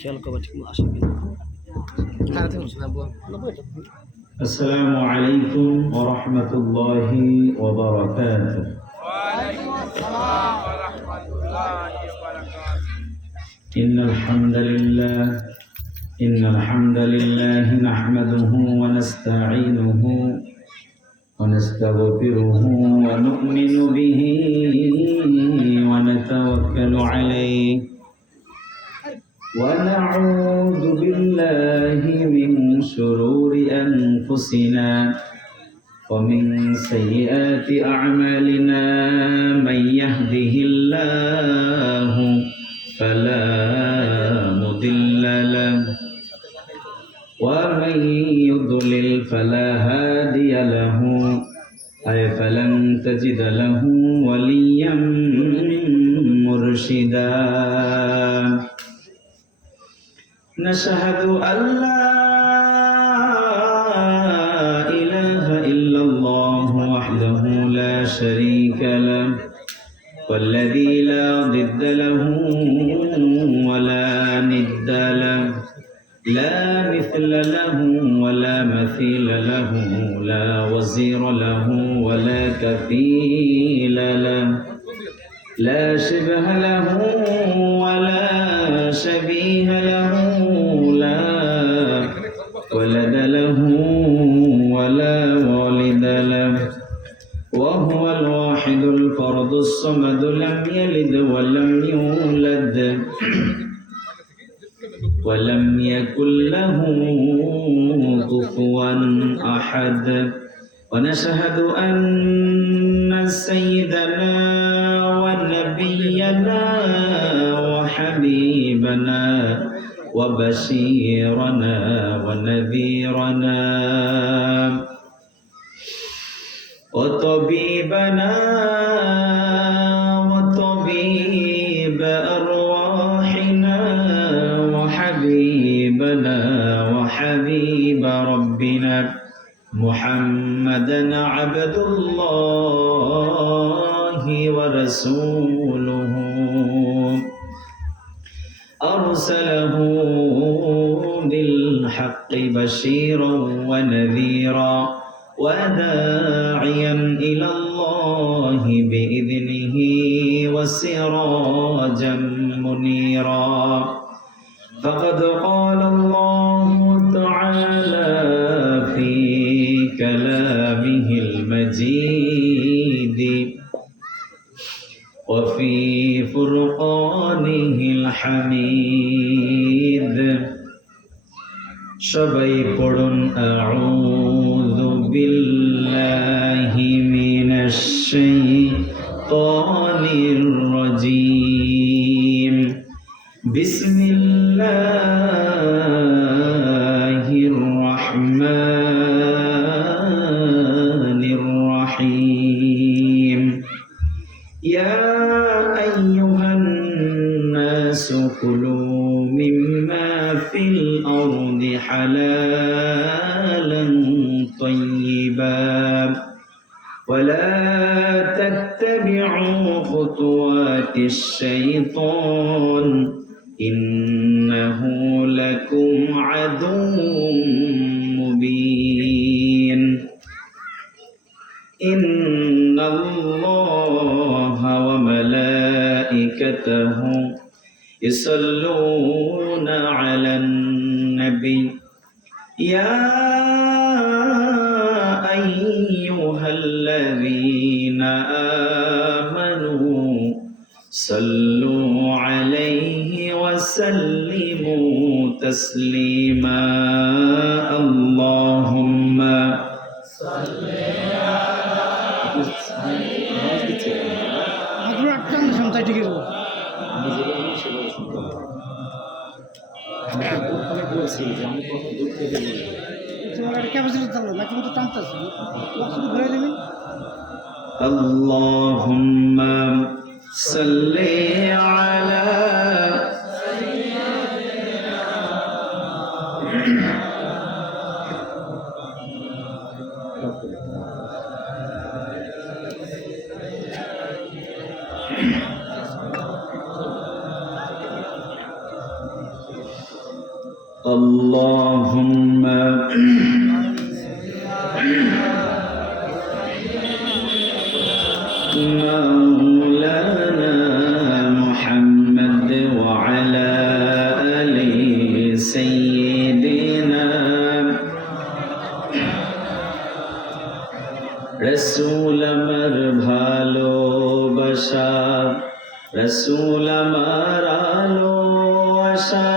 খেয়াল করবা ঠিক আসে কিনা। السلام عليكم ورحمة الله وبركاته. وعليكم السلام ورحمة الله وبركاته. إن الحمد لله نحمده ونستعينه ونستغفره ونؤمن به ونتوكل عليه ونعوذ بالله من شرور أنفسنا ومن سيئات أعمالنا من يهده الله فلا مضل له ومن يضلل فلا هادي له فلن تجد له وليا مرشدا نشهد أن لا إله إلا الله وحده لا شريك له والذي لا ضد له ولا ند له لا مثل له ولا مثيل له لا وزير له ولا كفيل له لا شبه له ولا شبيه له لا ولد له ولا والد له وهو الواحد الفرد الصمد لم يلد ولم يولد ولم يكن له كفوا أحد ونشهد أن سيدنا ونبينا وحبيبنا وبشيرنا ونذيرنا وطبيبنا وطبيب أرواحنا وحبيبنا وحبيب ربنا محمدا عبد الله ورسوله أرسله بالحق بشيرا ونذيرا وداعيا إلى الله بإذنه وسراجا منيرا فقد قال الله تعالى في كلامه المجيد وفي فرقانه الحميد সবাই পড়ুন আউযু বিল্লাহি মিনাশ শাইতানির রাজীম বিসমিল্লাহির রাহমানির রাহিম ইয়া আইয়ুহান নাসু কুলু মিম্মা ফিল আরদি হালালান তাইয়্যিবান ولا تتبعوا خطوات الشيطان إنه لكم عدو مبين إن الله وملائكته يصلون على النبي يا أيها الذين آمنوا صلوا عليه وسلموا تسليما اللهم صل اللهم صل على اللهم مولانا محمد وعلى آل سيدنا রসুল আমার ভালোবাসা, রসুল আমার আলো আশা,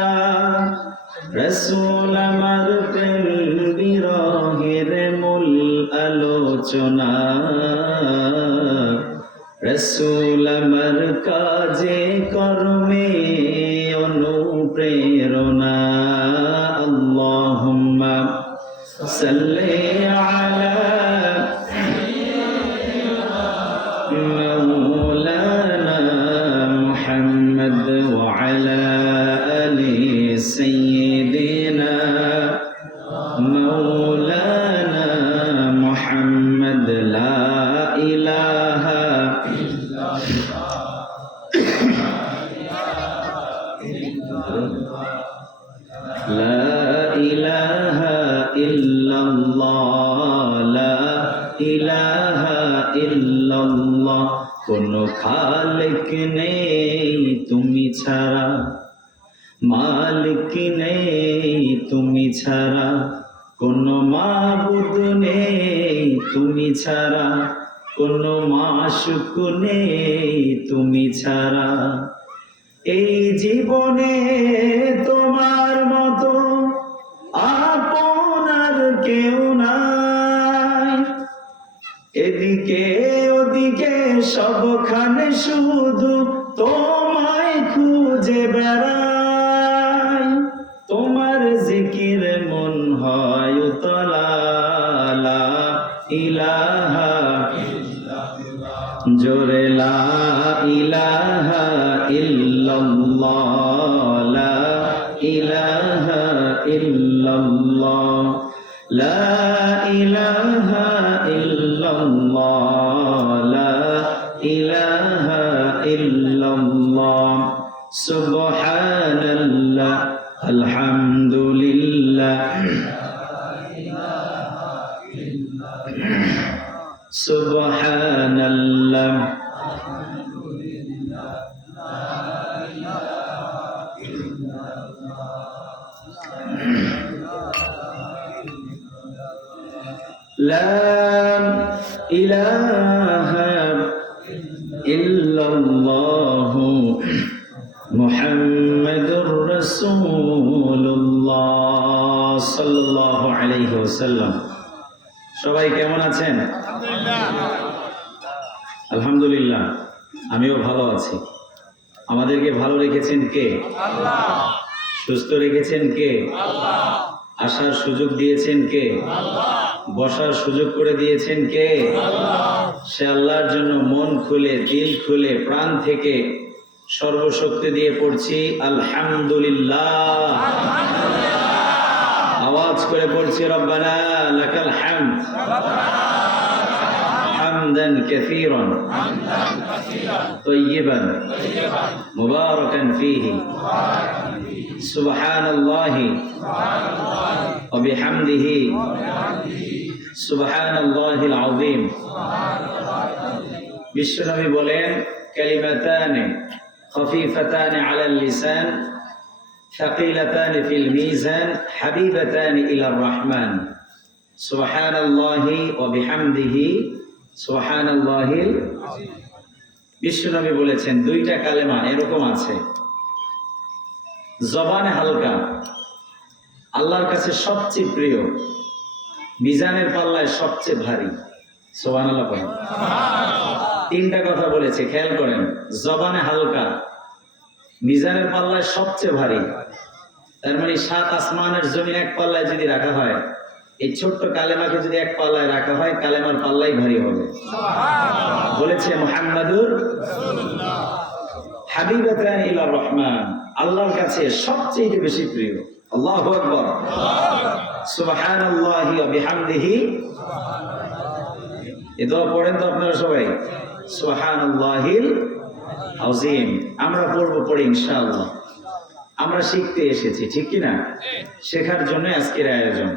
রসুল আমার প্রেম বিরহের মূল আলোচনা, রসুল আমার কাজে কর্মে অনুপ্রেরণা। আল্লাহুম্মা সাল্লি আলা مولانا محمد وعلى آل سيدنا مولانا محمد لا إله لا إله إلا الله لا إله إلا الله কোন খালিক নেই তুমি ছাড়া, মালিক নেই তুমি ছাড়া, কোন মাবুদ নেই তুমি ছাড়া, কোন মাশুক নেই তুমি ছাড়া। এই জীবনে তোমার মতো আপনার কেউ নাই, এদিকে ওদিকে সবখানে শুধু তোমায় খুঁজে বেড়াই, তোমার জিকির মন হয় উতলা, লা ইলাহা জোরে লা ইলাহা ইল্লাল্লাহ, লা ইলাহা ইল্লাল্লাহ, লা ইলাহা ইল্লাল্লাহ, লা ইলাহা ইল্লাল্লাহ, সুবহানাল্লাহ আলহামদুলিল্লাহ, সুবহানাল্লাহ لا إله إلا الله محمد رسول الله صلى الله عليه وسلم। সবাই কেমন আছেন? আলহামদুলিল্লাহ, আমিও ভালো আছি। আমাদেরকে ভালো রেখেছেন কে? আল্লাহ। সুস্থ রেখেছেন কে? আল্লাহ। আসার সুযোগ দিয়েছেন কে? আল্লাহ। বসার সুযোগ করে দিয়েছেন কে? আল্লাহ। সে আল্লাহর জন্য মন খুলে, দিল খুলে, প্রাণ থেকে সর্বশক্তি দিয়ে পড়ছি আলহামদুলিল্লাহ। আওয়াজ করে পড়ছি রব্বানা লাকাল হামদ হামদান কাসীরান তাইয়িবান মুবারাকান ফীহি সুবহানাল্লাহি ওয়া বিহামদিহি সুবহানাল্লাহিল আযীম। বিশ্বনবী বলেন, কালিমাতানে খফীফাতানে আলাল লিসান ثقيلتان في الميزان حبيبتان إلى الرحمن سبحان الله وبحمده سبحان الله। বিশ্বনবী বলেছেন দুইটা কালেমা এরকম আছে, জবানে হালকা, আল্লাহর কাছে সবচেয়ে প্রিয়, মিজানের পাল্লায় সবচেয়ে ভারী। সুবহানাল্লাহ বলেন। তিনটা কথা বলেছে, খেয়াল করেন। জবানে হালকা, মিজানের পাল্লায় সবচেয়ে ভারী। তার মানে 7 আসমানের জমিন এক পাল্লায় যদি রাখা হয়, এই ছোট্ট কালেমাকে যদি এক পাল্লায় রাখা হয়, কালেমার পাল্লাই ভারী হবে। বলেছে মুহাম্মাদুর রাসূলুল্লাহ হাবিবাতান ইলা রহমান, আল্লাহর কাছে সবচেয়ে বেশি প্রিয়। আল্লাহু আকবার। সুবহানাল্লাহি ওয়া বিহামদিহি। এই দোয়া পড়েন তো আপনারা সবাই, সুবহানাল্লাহিল আযীম। আমরা পড়বো, পড়ি ইনশাআল্লাহ। আমরা শিখতে এসেছি, ঠিক কিনা? শেখার জন্য আজকের আয়োজন।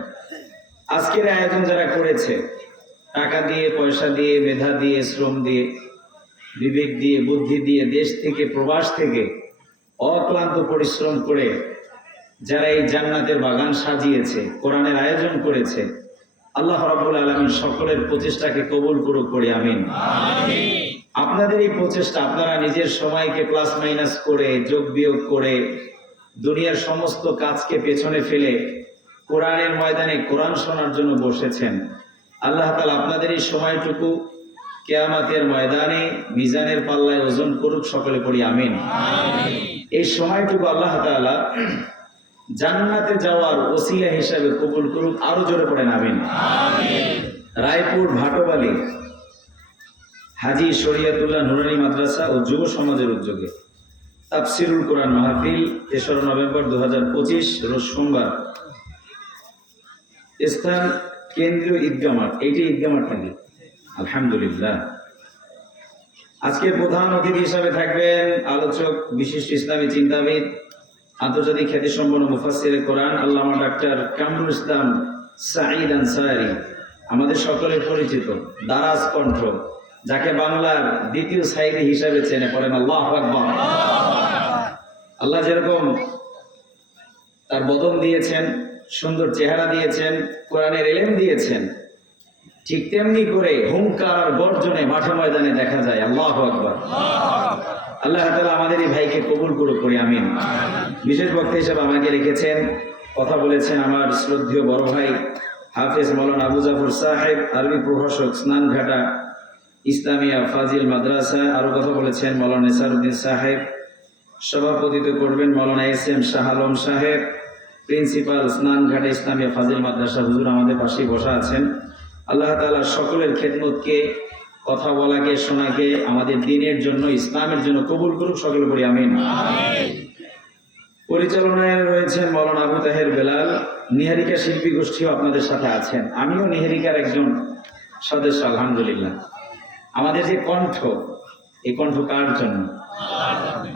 আজকের আয়োজন যারা করেছে, টাকা দিয়ে, পয়সা দিয়ে, মেধা দিয়ে, শ্রম দিয়ে, বিবেক দিয়ে, বুদ্ধি দিয়ে, দেশ থেকে প্রবাস থেকে অক্লান্ত পরিশ্রম করে যারা এই জান্নাতের বাগান সাজিয়েছে, কোরআনের আয়োজন করেছে, আল্লাহ রাব্বুল আলামিন সকলের প্রচেষ্টাকে কবুল করুক, পড়ি আমিন। আপনাদের এই প্রচেষ্টা, আপনারা নিজের সময়কে প্লাস মাইনাস করে, যোগ বিয়োগ করে, দুনিয়ার সমস্ত কাজকে পেছনে ফেলে কোরআনের ময়দানে কোরআন শোনার জন্য বসেছেন। আল্লাহ তাআলা আপনাদের এই সময়টুকু কিয়ামতের ময়দানে মিজানের পাল্লায় ওজন করুক, সকলে পড়ি আমিন। এই সময়টুকু আল্লাহ তাআলা জান্নাতে যাওয়ার ওসিলা হিসাবে কবুল করুক, আরো জোরে পড়েন আমিন। রায়পুর ভাটোবালি হাজী শরিয়তুল্লাহ নুরানী মাদ্রাসা ও যুব সমাজের উদ্যোগে তাফসিরুল কোরআন মাহফিল ৩রা নভেম্বর ২০২৫ রোজ সোমবার। স্থান কেন্দ্রীয় ঈদগাহ মাঠ। এইটি ঈদগাহ মাঠ নাকি? আলহামদুলিল্লাহ। আজকের প্রধান অতিথি হিসাবে থাকবেন আলোচক, বিশিষ্ট ইসলামী চিন্তাবিদ, আন্তর্জাতিক খ্যাতিসম্পন্ন মুফাসসিরে কোরআন আল্লামা ডাক্তার কামরুল ইসলাম সাঈদ আনসারী, আমাদের সকলের পরিচিত দারাজ কণ্ঠ, যাকে বাংলার দ্বিতীয় সাঈদী হিসাবে চেনে, পড়েন আল্লাহু আকবার। আল্লাহ যেরকম তার বদন দিয়েছেন, সুন্দর চেহারা দিয়েছেন, কোরআনের ইলম দিয়েছেন, ঠিক তেমনি করে হুঙ্কার আর গর্জনে মাঠে ময়দানে দেখা যায়। আল্লাহু আকবার। আল্লাহ তাআলা আমাদের এই ভাইকে কবুল করুক, পড়ি আমিন। বিশেষ বক্তা হিসেবে আমাকে রেখেছেন, কথা বলেছেন আমার শ্রদ্ধেয় বড় ভাই হাফেজ মাওলানা আবু জাফর সাহেব, আরবি প্রভাষক, স্নানঘাটা ইসলামিয়া ফাজিল মাদ্রাসা। আরো কথা বলেছেন মাওলানা নেসারউদ্দিন সাহেব। সভাপতিত্ব করবেন মাওলানা এস.এম. শাহ আলম সাহেব, প্রিন্সিপাল, স্নানঘাটা ইসলামিয়া ফাজিল মাদ্রাসা। হুজুর আমাদের পাশেই বসা আছেন। আল্লাহ তাআলা সকলের খেদমতকে, কথা বলাকে, শোনাকে আমাদের দ্বীনের জন্য, ইসলামের জন্য কবুল করুক, সকলে পড়ি আমিন। পরিচালনায় রয়েছেন মাওলানা আবু তাহের বেলাল। নিহারিকা শিল্পী গোষ্ঠীও আপনাদের সাথে আছেন, আমিও নিহারিকার একজন সদস্য, আলহামদুলিল্লাহ। আমাদের যে কণ্ঠ, এই কণ্ঠ কার জন্য?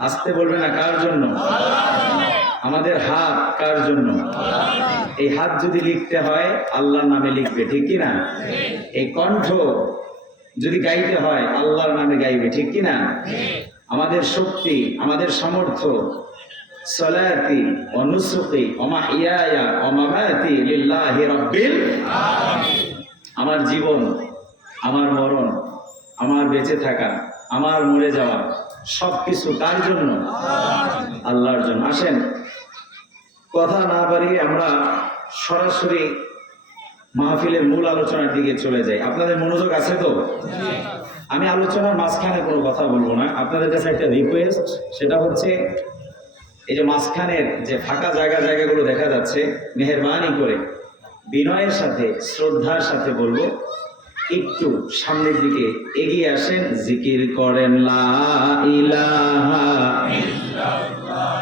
আসতে বলবে না, কার জন্য? আমাদের হাত কার জন্য? এই হাত যদি লিখতে হয় আল্লাহর নামে লিখবে, ঠিক কিনা? এই কণ্ঠ যদি গাইতে হয় আল্লাহর নামে গাইবে, ঠিক কিনা? আমাদের শক্তি, আমাদের সামর্থ্য, সালাতি ওয়া নুসুকি ওয়া মাহইয়ায়া ওয়া মামাতি লিল্লাহি রাব্বিল আলামিন। আমার জীবন, আমার মরণ, আমার বেঁচে থাকা, আমার মরে যাওয়া, সবকিছু কার জন্য? আল্লাহর জন্য। আসেন কথা না বাড়িয়ে আমরা সরাসরি মাহফিলের মূল আলোচনার দিকে চলে যাই। আপনাদের মনোযোগ আছে তো? আমি আলোচনার মাঝখানে কোনো কথা বলবো না। আপনাদের কাছে একটা রিকোয়েস্ট, সেটা হচ্ছে এই যে মাঝখানের যে ফাঁকা জায়গাগুলো দেখা যাচ্ছে, মেহেরবানি করে বিনয়ের সাথে, শ্রদ্ধার সাথে বলবো, একটু সামনের দিকে এগিয়ে আসেন, জিকির করেন লা ইলাহা ইল্লাল্লাহ,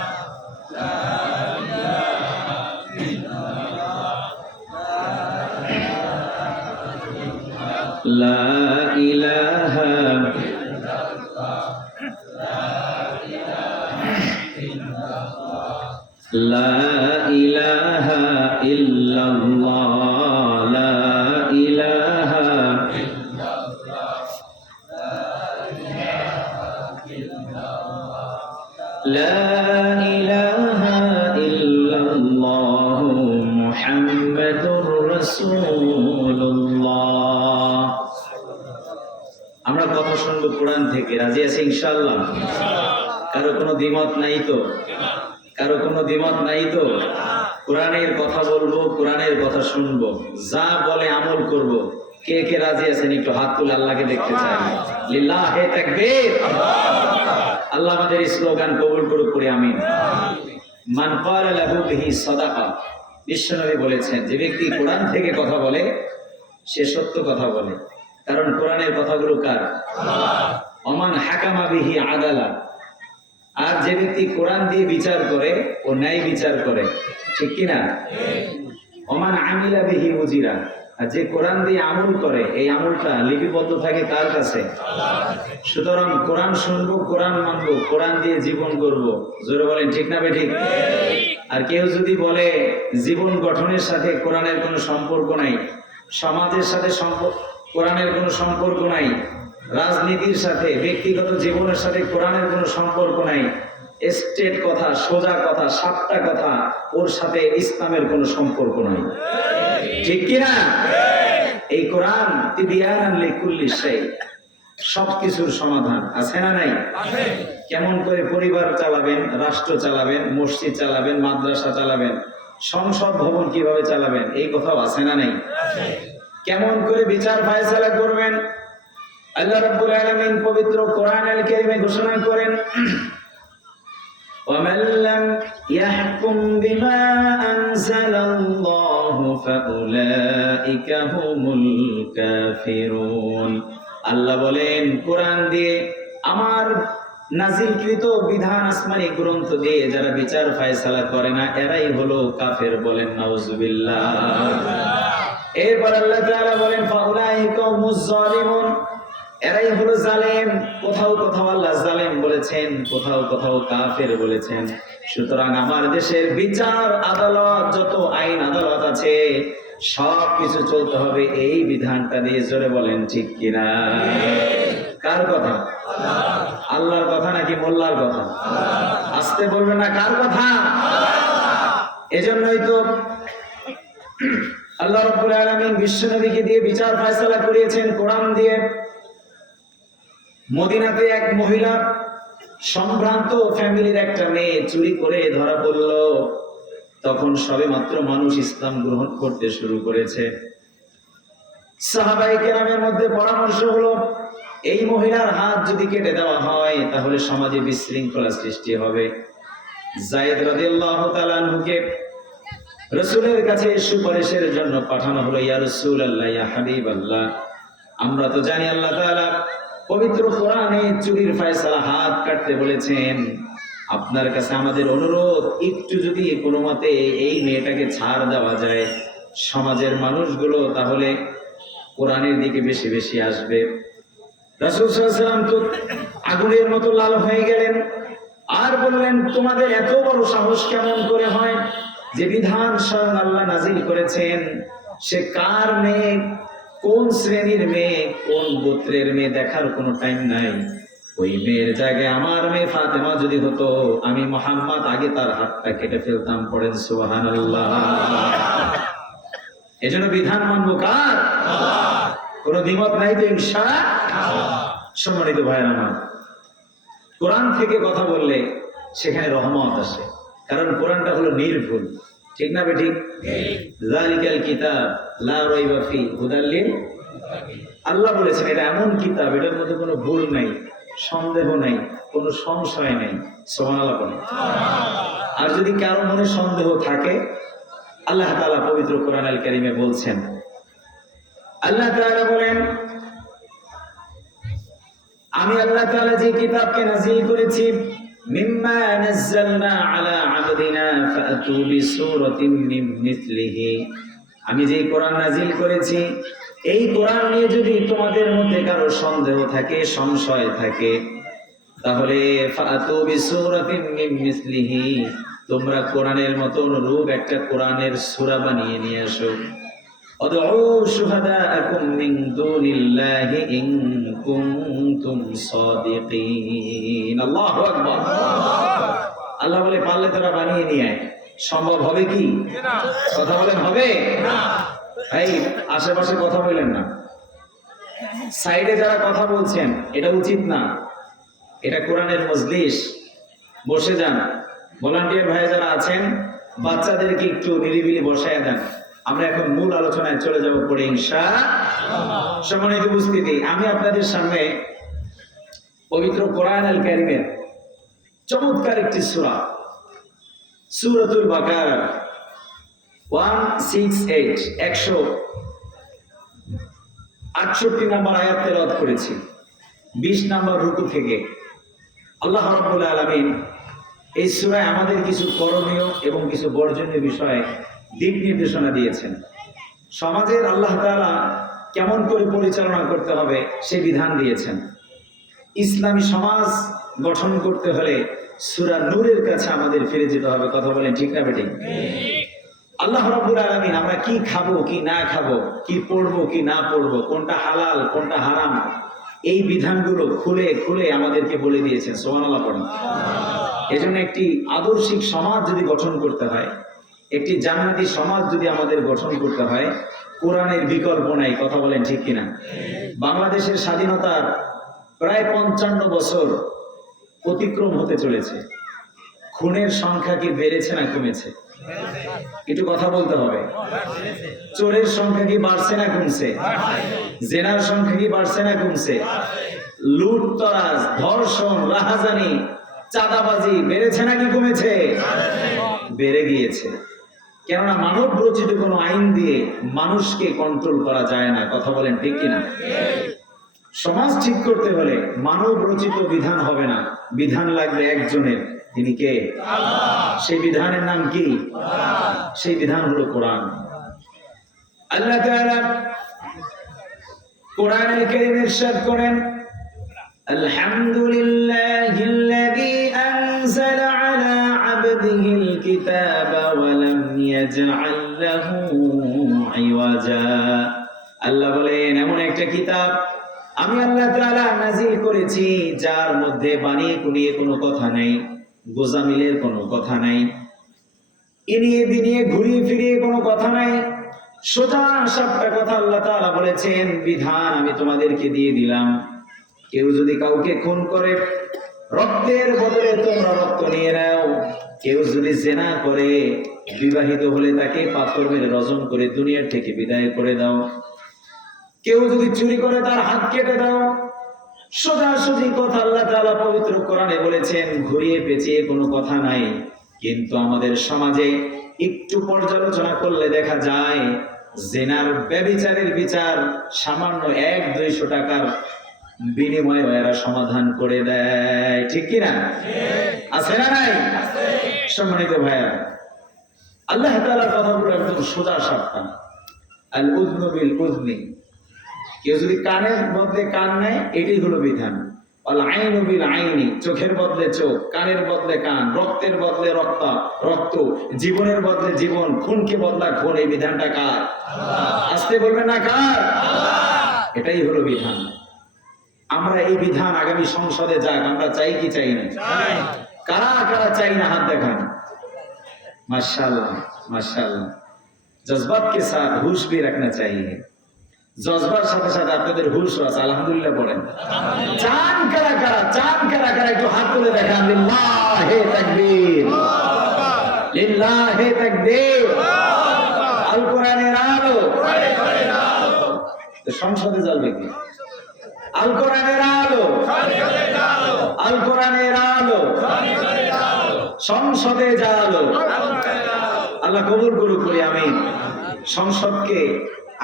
লা ইলাহা লা ইলাহা ইল্লাল্লাহ, লা ইলাহা লা ইলাহা ইল্লাল্লাহ মুহাম্মাদুর রাসূলুল্লাহ। আমরা কথা শুনবো কোরআন থেকে, রাজি আছি ইনশাআল্লাহ? কারো কোনো দ্বিমত নাই তো? কারো কোনো দ্বিমত নাই তো? কোরআনের কথা বলবো, কোরআনের কথা শুনবো, যা বলে আমল করব। কে কে রাজি আছেন? একটু হাত তুলে আল্লাহকে দেখতে চাই। লিল্লাহে তাকবীর। আল্লাহ আমাদের স্লোগান কবুল করুক, পড়ি আমিন। মান ক্বালা লাহু বিহি সাদাকা। বিশ্বনবী বলেছেন, যে ব্যক্তি কোরআন থেকে কথা বলে সে সত্য কথা বলে, কারণ কোরআনের কথাগুলো কার? আল্লাহ। ওমান হাকামা বিহি আদালা। আর যে ব্যক্তি কোরআন দিয়ে বিচার করে ও ন্যায় বিচার করে, ঠিক কিনা? ওমান আমিলা বিহি উজিরা। আর যে কোরআন দিয়ে আমল করে এই আমলটা লিপিবদ্ধ থাকে কার কাছে? সুতরাং কোরআন শুনবো, কোরআন মানবো, কোরআন দিয়ে জীবন করবো। জোরে বলেন ঠিক না বেঠিক? আর কেউ যদি বলে জীবন গঠনের সাথে কোরআনের কোনো সম্পর্ক নাই, সমাজের সাথে কোরআনের কোনো সম্পর্ক নাই, রাজনীতির সাথে, ব্যক্তিগত জীবনের সাথে কোরআনের কোনো সম্পর্ক নাই, স্ট্রেট কথা, সোজা কথা, সাপটা কথা, ওর সাথে ইসলামের কোনো সম্পর্ক নাই, ঠিক কিনা? এই কোরআন তিবিয়ানান লিকুল্লি শাই, সবকিছুর সমাধান আছে না নাই? কেমন করে পরিবার চালাবেন, রাষ্ট্র চালাবেন, মসজিদ চালাবেন, মাদ্রাসা চালাবেন, সংসদ ভবন কিভাবে চালাবেন, এই কথাও আছে না নাই? কেমন করে বিচার ফায়সালা করবেন, আল্লাহ রাব্বুল আলামিন পবিত্র কোরআনুল কারীমে ঘোষণা করেন, وَمَن لَّمْ يَحْكُمْ بِمَا أَنزَلَ اللَّهُ فَأُولَٰئِكَ هُمُ الْكَافِرُونَ। আল্লাহ বলেন, কোরআন দিয়ে আমার নাজিলকৃত বিধান, আসমানি গ্রন্থ দিয়ে যারা বিচার ফায়সালা করে না, এরাই হলো কাফের। বলেন নাউজুবিল্লাহ। এরপর আল্লাহ তাআলা বলেন, ফাউলাইকা হুমুজ জালিমুন, এরাই হলো জালেম। কোথাও কোথাও আল্লাহ জালেম বলেছেন, কোথাও কোথাও কাফের বলেছেন। সুতরাং আমার দেশের বিচার আদালত, যত আইন আদালত আছে, সব কিছু চলতে হবে এই বিধানটা দিয়ে। জোরে বলেন ঠিক কিনা? কার কথা? আল্লাহর কথা নাকি মোল্লার কথা? আসতে বলবে না, কার কথা? এজন্যই তো আল্লাহ রাব্বুল আলামিন বিশ্বনবীকে দিয়ে বিচার ফায়সালা করিয়েছেন কোরআন দিয়ে। মদিনাতে এক মহিলা, সম্ভ্রান্ত ফ্যামিলির একটা মেয়ে চুরি করে ধরা পড়ল। তখন সবেমাত্র মানুষ ইসলাম গ্রহণ করতে শুরু করেছে। সাহাবায়ে কেরামের মধ্যে পরামর্শ হলো, এই মহিলার হাত যদি কেটে দেওয়া হয় তাহলে সমাজে বিশৃঙ্খলা সৃষ্টি হবে। যায়েদ রাদিয়াল্লাহু তাআলা আনহুকে রাসূলের কাছে সুপারিশের জন্য পাঠানো হলো। ইয়া রাসূলুল্লাহ, ইয়া হাবিবাল্লাহ, আমরা তো জানি আল্লাহ তাআলা পবিত্র কোরআনে চুরির ফায়সালা হাত কাটতে বলেছেন। আপনার কাছে আমাদের অনুরোধ, একটু যদি কোনো মতে এই মেয়েটাকে ছাড় দেওয়া যায়, সমাজের মানুষগুলো তাহলে কোরআনের দিকে বেশি বেশি আসবে। রাসূল সাল্লাল্লাহু আলাইহি ওয়াসাল্লাম তো আগুনের মতো লাল হয়ে গেলেন আর বললেন, তোমাদের এত বড় সাহস কেমন করে হয় যে বিধান স্বয়ং আল্লাহ নাজিল করেছেন, সে কার মেয়ে, কোন শ্রেণীর মেয়ে, কোন গোত্রের মেয়ে দেখার কোনো টাইম নাই। ওই মেয়ের জায়গায় আমার মেয়ে ফাতেমা যদি হতো, আমি মুহাম্মদ আগে তার হাতটা কেটে ফেলতাম। পড়েন সুবহানাল্লাহ। এজন্য বিধান মানবো কার? কোনো দ্বিমত নাই তো ইনশাআল্লাহ। সম্মানিত ভাইরা আমার, কোরআন থেকে কথা বললে সেখানে রহমত আসে, কারণ কোরআনটা হলো নির্ভুল, ঠিক না বেঠিক? যালিকাল কিতাব লা রাইবা ফি হুদাল লিল মুত্তাকিন। আল্লাহ বলেছেন এটা এমন কিতাব, এটার মধ্যে কোনো ভুল নাই, সন্দেহ নাই, কোনো সংশয় নাই। সুবহানাল্লাহ। আর যদি কারো মনে সন্দেহ থাকে, আল্লাহ তাআলা পবিত্র কোরআনুল কারীমে বলছেন, আল্লাহ তাআলা বলেন, আমি আল্লাহ তাআলা যে কিতাবকে নাযিল করেছি, মিম্মা নাযালনা আলা আবদিনা ফাতু বিসূরাতিন মিন মিসলিহি, আমি যে কোরআন নাযিল করেছি, এই কোরআন নিয়ে যদি তোমাদের মধ্যে কারো সন্দেহ থাকে, সংশয় থাকে, তাহলে ফাতু বিসূরাতিন মিন মিসলিহি, তোমরা কোরআনের মতো অনুরূপ একটা কোরআনের সূরা বানিয়ে নিয়ে আসো। আদউ শুহাদাআকুম মিন দুনিল্লাহি ইন কুনতুম সাদিকিন। আল্লাহু আকবার। আল্লাহ বলে, পারলে তোরা বানিয়ে নিয়ে আয়। সম্ভব হবে কি? কথা বলেন, হবে না? এই আশেপাশে কথা বলেন না, সাইডে যারা কথা বলছেন, এটা উচিত না। এটা কোরআনের মজলিস, বসে যান। ভলান্টিয়ার ভাই যারা আছেন, বাচ্চাদেরকে একটু নিরিবিলি বসায় দেন। আমরা এখন মূল আলোচনায় চলে যাব পরে ইনশাআল্লাহ। সম্মানিত উপস্থিতি, আমি আপনাদের সামনে পবিত্র কোরআনুল কারীমের চমৎকার একটি সূরা, সূরাতুল বাকারা 168 168 নম্বর আয়াত তেলাওয়াত করেছি। 20 নম্বর রুকু থেকে আল্লাহ রাব্বুল আলামিন এই সূরায় আমাদের কিছু করণীয় এবং কিছু বর্জনীয় বিষয়ে দিক নির্দেশনা দিয়েছেন। সমাজের আল্লাহ তাআলা কেমন করে পরিচালনা করতে হবে সে বিধান দিয়েছেন। ইসলামী সমাজ গঠন করতে হলে সূরা নূরের কাছে আমাদের ফিরে যেতে হবে। কথা বলেন ঠিক না বেঠিক? আল্লাহ রাব্বুল আলামিন আমরা কি খাবো কি না খাবো, কি পড়বো কি না পড়বো, কোনটা হালাল কোনটা হারাম, এই বিধানগুলো খুলে খুলে আমাদেরকে বলে দিয়েছেন। সুবহানাল্লাহ পড়েন। এজন্য একটি আদর্শিক সমাজ যদি গঠন করতে হয়, একটি জান্নাতি সমাজ যদি আমাদের গঠন করতে হয়, কোরআনের বিকল্প নাই। কথা বলেন ঠিক কিনা? বাংলাদেশের স্বাধীনতার প্রায় 55 বছর অতিক্রম হতে চলেছে। খুনের সংখ্যা কি বেড়েছে না কমেছে? একটু কথা বলতে হবে। চোরের সংখ্যা কি বাড়ছে না কমছে? জেনার সংখ্যা কি বাড়ছে না কমছে? লুটতরাজ, ধর্ষণ, রাহাজানি, চাঁদাবাজি বেড়েছে নাকি কমেছে? বেড়ে গিয়েছে। কেননা মানব রচিত কোনো আইন দিয়ে মানুষকে কন্ট্রোল করা যায় না। কথা বলেন ঠিক কিনা? সমাজ ঠিক করতে হলে মানব রচিত বিধান হবে না, বিধান লাগবে একজনের। তিনি কে? সেই বিধানের নাম কি? সেই বিধান হলো কোরআন। আল্লাহ তাআলা কোরআনুল কারীমে ইরশাদ করেন, আলহামদুলিল্লাহিল্লাযী আনজালা আলা আবদিহিল কিতাবা ওয়া লাম ইয়াজআল লাহু ইওয়াজা। আল্লাহ বলেন, এমন একটা কিতাব আমি আল্লাহ তাআলা নাযিল করেছি যার মধ্যে বানিয়ে কুনিয়ে কোনো কথা নাই, গোজামিলের কোনো কথা নাই, এনিয়ে বিনিয়ে ঘুরিয়ে ফিরিয়ে কোনো কথা নাই, সোজা সাপটা কথা আল্লাহ তাআলা বলেছেন। বিধান আমি তোমাদেরকে দিয়ে দিলাম। কেউ যদি কাউকে খুন করে, রক্তের বদলে তোমরা রক্ত নিয়ে নাও। কেউ যদি জিনা করে, বিবাহিত হলে তাকে পাথর মেরে রজম করে দুনিয়ার থেকে বিদায় করে দাও। কেউ যদি চুরি করে তার হাত কেটে দাও। সোজাসুজি কথা আল্লাহ তাআলা পবিত্র কোরআনে বলেছেন, ঘুরিয়ে পেঁচিয়ে কোনো কথা নাই। কিন্তু আমাদের সমাজে একটু পর্যালোচনা করলে দেখা যায় জিনার ব্যভিচারের বিচার সামান্য 100-200 টাকার বিনিময়ে এরা সমাধান করে দেয়। ঠিক কি না? আছে না নাই? সম্মানিত ভাইয়া, আল্লাহ তাআলার কথাগুলো একদম সোজা সাপটা। আল উযনু বিল উযনি, কেউ যদি কানের বদলে কান নেয়, এটাই হলো বিধান। আল আইনু বিল আইনি, চোখের বদলে চোখ, কানের বদলে কান, রক্তের বদলে রক্ত, জীবনের বদলে জীবন, খুনকে বদলা খুন। এই বিধানটা কার? আসতে বলবেন না কার? এটাই হলো বিধান। আমরা এই বিধান আগামী সংসদে যাক, আমরা চাই কি চাই না? কারা কারা চাই না হাত দেখান। माशाअल्लाह माशाअल्लाह। जज्बात के साथ होश भी रखना चाहिए। जज्बार साथे साथे আপনাদের হুশ আছে, আলহামদুলিল্লাহ পড়েন। চান কারা কারা একটু হাত তুলে দেখান। লিল্লাহি তাকবীর, লিল্লাহি তাকবীর। আল কোরআনের আলো, তো সংসদে যাবে কি? আল কোরআনের আলো, আল কোরআনের আলো, সংসদে যালো। আল্লাহ কবুল করুক বলি আমিন। সংসদকে,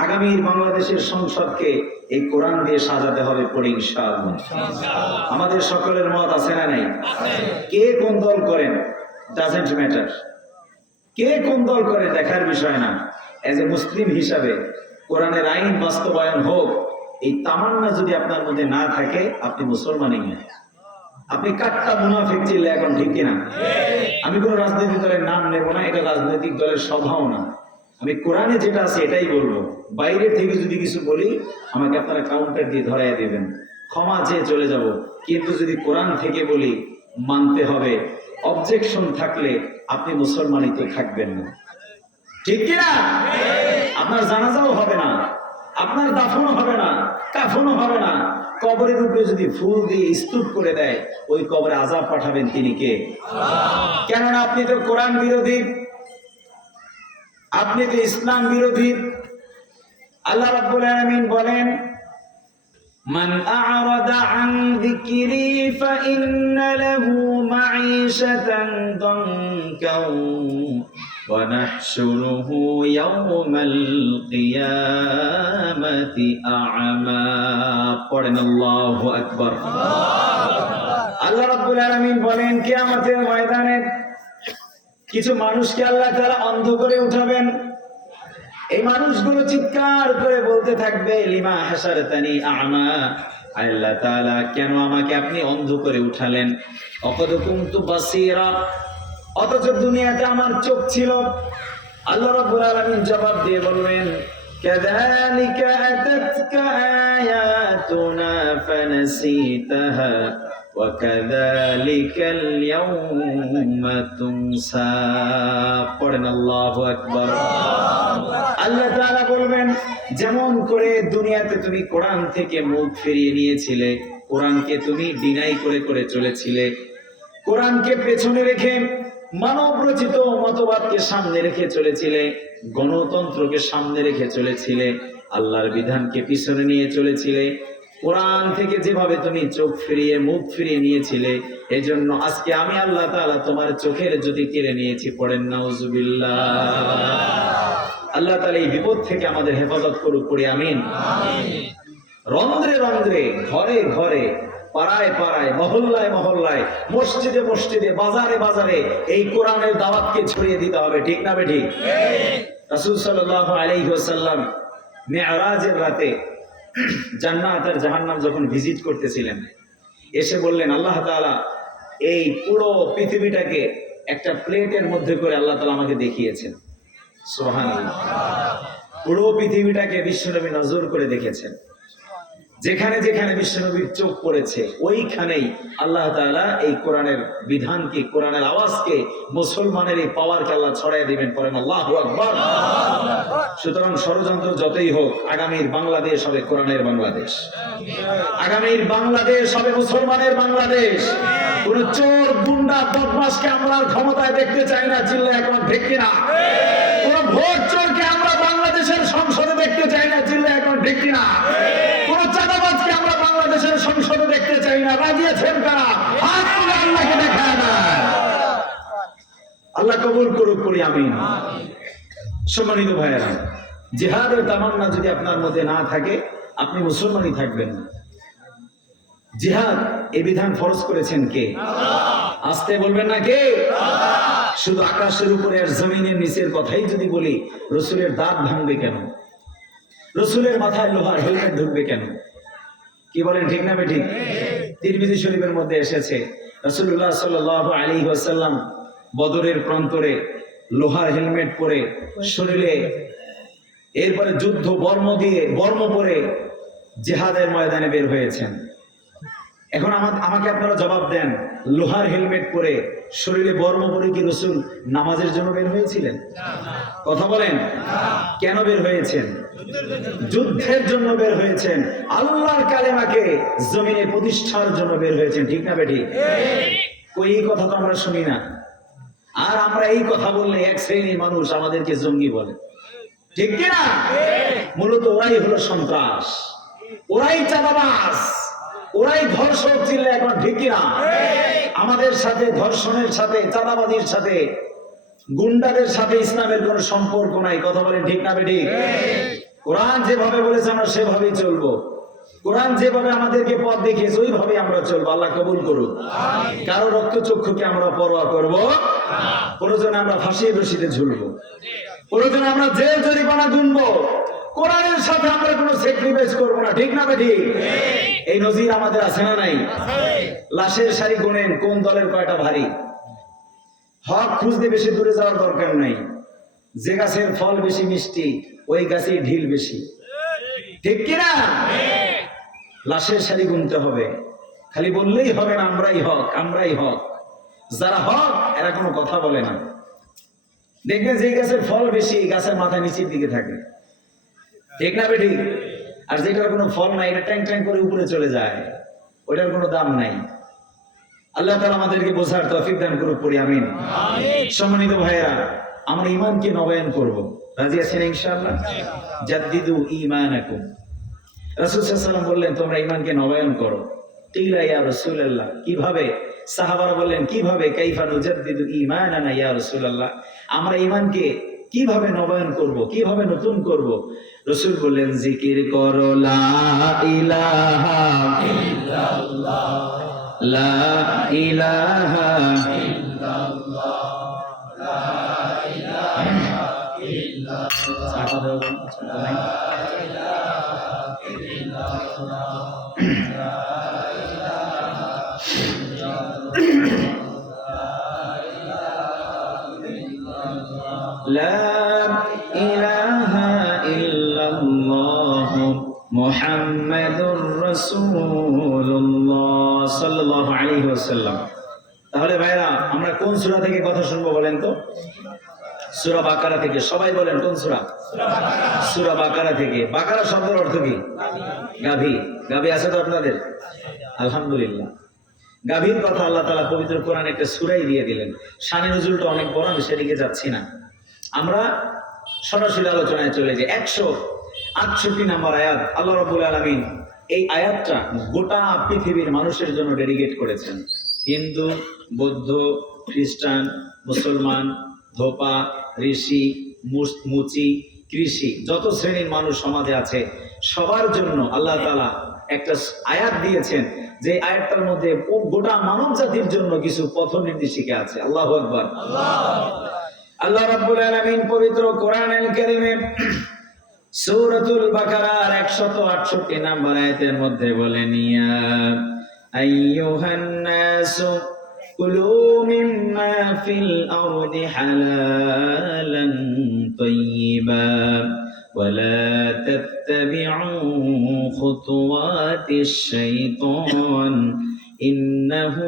আগামীর বাংলাদেশের সংসদকে এই কোরআন দিয়ে সাজাতে হবে পড়ে ইনশাআল্লাহ। আমাদের সকলের মত আছে না নাই? কে কোন দল করেন ডাজন্ট ম্যাটার, কে কোন দল করে দেখার বিষয় না। এজ এ মুসলিম হিসাবে কোরআনের আইন বাস্তবায়ন হোক, এই তামান্না যদি আপনার মধ্যে না থাকে, আপনি মুসলমানই না। আপনি কাট্টা মুনাফিক চিল্লা এখন, ঠিক কিনা? আমি কোন রাজনৈতিক দলের নাম নেব না, এটা রাজনৈতিক দলের স্বভাব না। আমি কোরআনে যেটা আছে এটাই বলবো। বাইরে থেকে যদি কিছু বলি, আমাকে আপনারা কাউন্টার দিয়ে ধরাইয়া দিবেন, ক্ষমা চেয়ে চলে যাব। কিন্তু যদি কোরআন থেকে বলি, মানতে হবে। অবজেকশন থাকলে আপনি মুসলমানই তো থাকবেন না, ঠিক কিনা? আপনার জানাজাও হবে না, আপনার দাফনও হবে না, কাফনও হবে না। কবরের উপরে যদি ফুল দিয়ে স্তূপ করে দেয়, ওই কবরে আযাব পাঠাবেন তিনি কে? কেননা আপনি তো কোরআন বিরোধী, আপনি তো ইসলাম বিরোধী। আল্লাহ রাব্বুল আলামিন বলেন, মান আ'রাদা আন যিকরি ফাইন্না লাহু মাঈশাতান দানকাও ওয়া নাহশুরুহু ইয়াওমাল কিয়ামাতি আ'মা। পড়েন আল্লাহু আকবার। আল্লাহ রাব্বুল আলামিন বলেন, কিয়ামতের ময়দানে কিছু মানুষকে আল্লাহ তাআলা অন্ধ করে উঠাবেন। এই মানুষগুলো চিৎকার করে বলতে থাকবে লিমা হাসারতানি আ'মা, আল্লাহ তাআলা কেন আমাকে আপনি অন্ধ করে উঠালেন? অকদ কুনতু বাসীরা, অথচ দুনিয়াতে আমার চোখ ছিল। আল্লাহ রাব্বুল আলামিন জবাব দিয়ে বলবেন কাযালিকা আতাতকা আয়াতুনা ফানাসিতাহা ওয়া কাযালিকাল ইয়াউমা তুনসা। পড়েন আল্লাহু আকবার। আল্লাহ তাআলা বলবেন যেমন করে দুনিয়াতে তুমি কোরআন থেকে মুখ ফিরিয়ে নিয়েছিলে, কোরআনকে তুমি ডিনাই করে করে চলেছিলে, কোরআনকে পেছনে রেখে মানব রচিত মতবাদকে সামনে রেখে চলেছিলে, গণতন্ত্রকে সামনে রেখে চলেছিলে, আল্লাহর বিধানকে পিছনে নিয়ে চলেছিলে, কোরআন থেকে যেভাবে তুমি চোখ ফিরিয়ে মুখ ফিরিয়ে নিয়েছিলে, এজন্য আজকে আমি আল্লাহ তাআলা তোমার চোখের জ্যোতি কেড়ে নিয়েছি। পড়েন নাউজুবিল্লাহ। আল্লাহ তাআলা এই বিপদ থেকে আমাদের হেফাজত করুক, পড়ি আমিন। রন্ধ্রে রন্ধ্রে, ঘরে ঘরে, পাড়ায় পাড়ায়, মহল্লায় মহল্লায়, মসজিদে মসজিদে, বাজারে বাজারে এই কোরআনের দাওয়াতকে ছড়িয়ে দিতে হবে, ঠিক না বেঠিক? রাসূল সাল্লাল্লাহু আলাইহি ওয়াসাল্লাম মিরাজের রাতে জান্নাত আর জাহান্নাম যখন ভিজিট করতেছিলেন, এসে বললেন আল্লাহ তাআলা এই পুরো পৃথিবীটাকে একটা প্লেটের মধ্যে করে আল্লাহ তাআলা আমাকে দেখিয়েছেন। সুবহানাল্লাহ। পুরো পৃথিবীটাকে বিশ্বনবী নজর করে দেখেছেন। যেখানে যেখানে বিশ্বনবীর চোখ পড়েছে ওইখানেই আল্লাহ তাআলা এই কোরআনের বিধানকে, কোরআনের আওয়াজকে, মুসলমানের এই পাওয়ারকে আল্লাহ ছড়াই দিবেন। পড়েন আল্লাহু আকবার। সুতরাং ষড়যন্ত্র যতই হোক, আগামীর বাংলাদেশ হবে কোরআনের বাংলাদেশ, আগামীর বাংলাদেশ হবে মুসলমানের বাংলাদেশ। কোন চোর গুন্ডা বদমাশকে আমরা ক্ষমতায় দেখতে চাই না, চিল্লায় এখন ঠিক কিনা? কোন ভোট চোরকে আমরা বাংলাদেশের সংসদে দেখতে চাই না, চিল্লায় এখন ঠিক কিনা? কোন চাঁদাবাজকে আমরা বাংলাদেশের সংসদে দেখতে চাই না। রাজিয়েছেন কারা? হাত তুলে আল্লাহকে দেখায় না। আল্লাহ কবুল করুক, করি আমিন। সম্মানিত ভাইয়েরা, জিহাদের তামান্না যদি আপনার মধ্যে না থাকে, আপনি মুসলমানই থাকবেন না। জিহাদ এই বিধান ফরজ করেছেন কে? আস্তে বলবেন না কে? শুধু আকাশের উপরে আর জমিনের নিচের কথাই যদি বলি, রসুলের দাঁত ভাঙবে কেন? রসুলের মাথায় লোহার হেলমেট ঢুকবে কেন? কি বলেন, ঠিক না বেঠিক? তিরমিজি শরীফের মধ্যে এসেছে রাসূলুল্লাহ সাল্লাল্লাহু আলাইহি ওয়াসাল্লাম বদরের প্রান্তরে লোহার হেলমেট পরে শরীরে, এরপরে যুদ্ধ বর্ম পরে জিহাদের ময়দানে বের হয়েছেন। এখন আমাকে আপনারা জবাব দেন, লোহার হেলমেট পরে শরীরে বর্ম পরে কি রাসূল নামাজের জন্য বের হয়েছিলেন? কথা বলেন। কেন বের হয়েছেন? যুদ্ধের জন্য বের হয়েছেন। আল্লাহর কালেমাকে জমিনে প্রতিষ্ঠার জন্য বের হয়েছেন, ঠিক না বেঠিক? কই এই কথা তো আমরা শুনি না। আর আমরা এই কথা বললে এক শ্রেণীর মানুষ আমাদেরকে জঙ্গি বলে, ঠিক কিনা? মূলত ওরাই হলো সন্ত্রাস, ওরাই চাঁদাবাজ, ওরাই ধর্ষক, চিল্লে এখন ঠিক কিনা? আমাদের সাথে ধর্ষণের সাথে, চাঁদাবাজির সাথে, গুন্ডাদের সাথে ইসলামের কোন সম্পর্ক নাই। কথা বলেন, ঠিক না বেঠিক? কোরআন যেভাবে বলেছে আমরা সেভাবেই চলবো। কোরআন যেভাবে আমাদেরকে পথ দেখিয়েছে ওইভাবে আমরা চলবো। আল্লাহ কবুল করুক। কারো রক্তচক্ষুকে আমরা পরোয়া করব? প্রয়োজনে আমরা ফাঁসির রশিতে ঝুলবো, প্রয়োজনে আমরা জেল জরিমানা গুনবো। কোরআনের সাথে আমরা কোনো স্যাক্রিফাইস করবো না, ঠিক না বেঠিক? এই নজির আমাদের আছে না নাই? লাশের সারি গুনেন কোন দলের কয়টা ভারী। হক খুঁজতে বেশি দূরে যাওয়ার দরকার নাই। যে গাছের ফল বেশি মিষ্টি ওই গাছেই ঢিল বেশি, ঠিক কিনা? লাশের সারি গুনতে হবে। খালি বললেই হবে না আমরাই হক, আমরাই হক। যারা হক এরা কোনো কথা বলে না। দেখবেন যে গাছের ফল বেশি গাছের মাথা নিচের দিকে থাকে, ঠিক না বেঠিক? আর যেটার কোনো ফল নাই এটা ট্যাং ট্যাং করে উপরে চলে যায়, ওটার কোনো দাম নাই। আল্লাহ তাআলা আমাদেরকে বোঝার তৌফিক দান করুক, পড়ি আমিন। সম্মানিত ভাইয়েরা, আমরা ঈমানকে নবায়ন করব, রাজি আছেন ইনশাআল্লাহ? জাদ্দিদু ঈমানাকুম। রাসূল সাল্লাল্লাহু আলাইহি ওয়াসাল্লাম বললেন তোমরা ঈমানকে নবায়ন করো। কিলা ইয়া রাসূলুল্লাহ, কিভাবে? সাহাবারা বললেন কিভাবে? কাইফা নুজাদ্দিদু ঈমানানা ইয়া রাসূলুল্লাহ, আমরা ঈমানকে কিভাবে নবায়ন করব, কিভাবে নতুন করব? রাসূল বললেন জিকির করো লা ইলাহা ইল্লাল্লাহ, লা ইলাহা ইল্লাল্লাহ, লা ইলাহা لا إله إلا الله محمد رسول الله صلى الله عليه وسلم। তাহলে ভাইরা আমরা কোন সূরা থেকে কথা শুনবো বলেন তো? সূরা বাকারা থেকে। সবাই বলেন কোন সূরা? সূরা বাকারা থেকে। বাকারা শব্দের অর্থ কি? গাভী। গাভী আছে তো আপনাদের? আলহামদুলিল্লাহ। গাভীর কথা আল্লাহ তাআলা পবিত্র কোরআনে একটা সূরাই দিয়ে দিলেন। শানে নজুলটা অনেক বড়, আমি সেদিকে যাচ্ছি না। আমরা সরাসরি আলোচনায় চলে যাই। 168 নম্বর আয়াত। আল্লাহ রাব্বুল আলামিন এই আয়াতটা গোটা পৃথিবীর মানুষের জন্য ডেডিকেট করেছেন। হিন্দু, বৌদ্ধ, খ্রিস্টান, মুসলমান, ধোপা, ঋষি, মুচি, কৃষি, যত শ্রেণীর মানুষ সমাজে আছে সবার জন্য আল্লাহ তাআলা একটা আয়াত দিয়েছেন, যে আয়াতটার মধ্যে গোটা মানব জাতির জন্য কিছু পথ নির্দেশিকা আছে। আল্লাহু আকবার। আল্লাহ রাব্বুল আলামিন পবিত্র কোরআনুল কারীমে সূরাতুল বাকারার 168 নম্বর আয়াতের মধ্যে বলেন, ইয়া আইয়ুহান নাসু কুলু মিম্মা ফিল আরদি হালালান তাইয়্যিবা ওয়া লা তাত্তাবি'উ খুতুওয়াতিশ শাইতান ইন্নাহু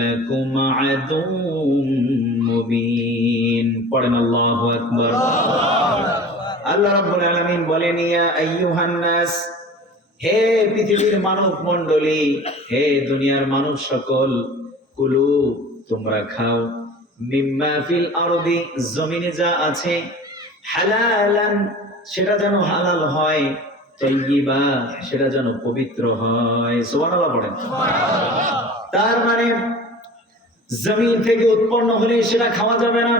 লাকুম আদুউম মুবিন। পড়েন আল্লাহু আকবার। আল্লাহ রাব্বুল আলামিন বলেন, ইয়া আইয়ুহান নাস, হে পৃথিবীর মানব মণ্ডলী, হে দুনিয়ার মানুষ সকল, কুলু, তোমরা খাও, মিম্মা ফিল আরদি, জমিনে যা আছে, হালালান, সেটা যেন হালাল হয়, তাইয়্যিবা, সেটা যেন পবিত্র হয়। সুবহানাল্লাহ পড়েন। তার মানে জমিন থেকে উৎপন্ন হলে সেটা খাওয়া যাবে না,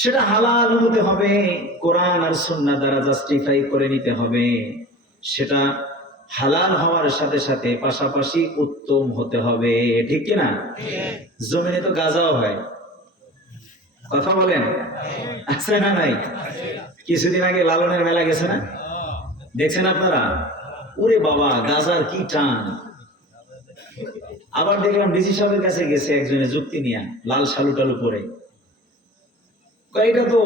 সেটা হালাল হতে হবে, কোরআন আর সুন্নাহ দ্বারা জাস্টিফাই করে নিতে হবে। সেটা হালাল হওয়ার সাথে সাথে পাশাপাশি উত্তম হতে হবে, ঠিক কি না? জমিনে তো গাঁজাও হয়, কথা বলেন, আছে না নাই? কিছুদিন আগে লালনের মেলা গেছে না, দেখছেন আপনারা? ওরে বাবা, গাঁজার কি টান! আবার দেখলাম ডিসি সাহেবের কাছে গেছে একজনে যুক্তি নিয়ে, লাল শালু টালু পরে, এটা তো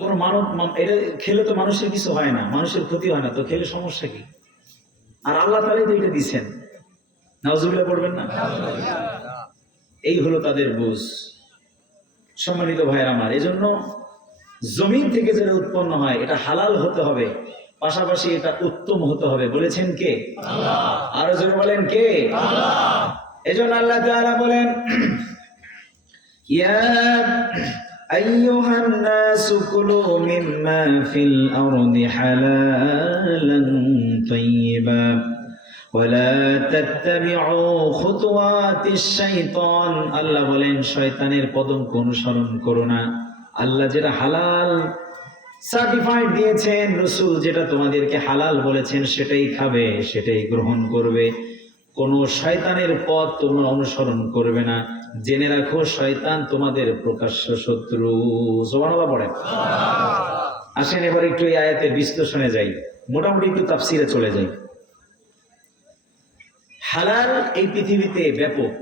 কোন মানব, এটা খেলে তো মানুষের কিছু হয় না, মানুষের ক্ষতি হয় না, তো খেলে সমস্যা কি? আর আল্লাহ তাআলাই তো এটা দিচ্ছেন, নাউজুবিল্লাহ পড়বেন না? এই হলো তাদের বুঝ। সম্মানিত ভাইয়ের আমার, এজন্য জমিন থেকে যেটা উৎপন্ন হয় এটা হালাল হতে হবে, পাশাপাশি এটা উত্তম হতে হবে। বলেছেন কে? আল্লাহ। আরো জোরে বলেন কে? আল্লাহ। এজন্য আল্লাহ তাআলা বলেন, ইয়া আইয়ুহান নাসু কুলু মিম্মা ফিল আরদি হালালান তাইয়্যিবা ওয়া লা তাত্তাবি'উ খুতুওয়াতিশ শাইতান। আল্লাহ বলেন, শয়তানের পদঙ্ক অনুসরণ করো না। আল্লাহ যেটা হালাল সার্টিফাইড দিয়েছেন, রাসূল যেটা তোমাদেরকে হালাল বলেছেন সেটাই খাবে, সেটাই গ্রহণ করবে। কোন শয়তানের পথ তোমরা অনুসরণ করবে না। জেনে রাখো, শয়তান তোমাদের প্রকাশ্য শত্রু। সুবহানাল্লাহ পড়েন। আসেন এবার একটু এই আয়াতের বিশ্লেষণে যাই, মোটামুটি একটু তাফসিরে চলে যাই। হালাল এই পৃথিবীতে ব্যাপক,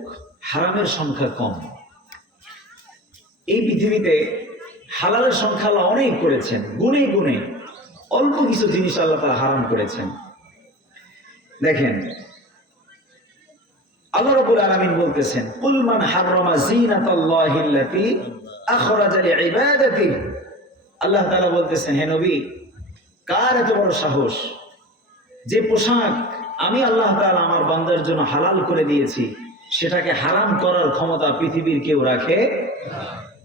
হারামের সংখ্যা কম। এই পৃথিবীতে হালালের সংখ্যা আল্লাহ অনেক করেছেন, গুণে গুণে অল্প কিছু জিনিস আল্লাহ তাআলা হারাম করেছেন। দেখেন, আল্লাহ রাব্বুল আলামিন বলতেছেন, কুল মান হারামা যিনাতাল্লাহি আল্লাতী আখরাজা লিইবাদাতিহি। আল্লাহ তাআলা বলতেছেন, হে নবী, কার এত বড় সাহস যে পোশাক আমি আল্লাহ তাআলা আমার বান্দার জন্য হালাল করে দিয়েছি সেটাকে হারাম করার ক্ষমতা পৃথিবীর কেউ রাখে?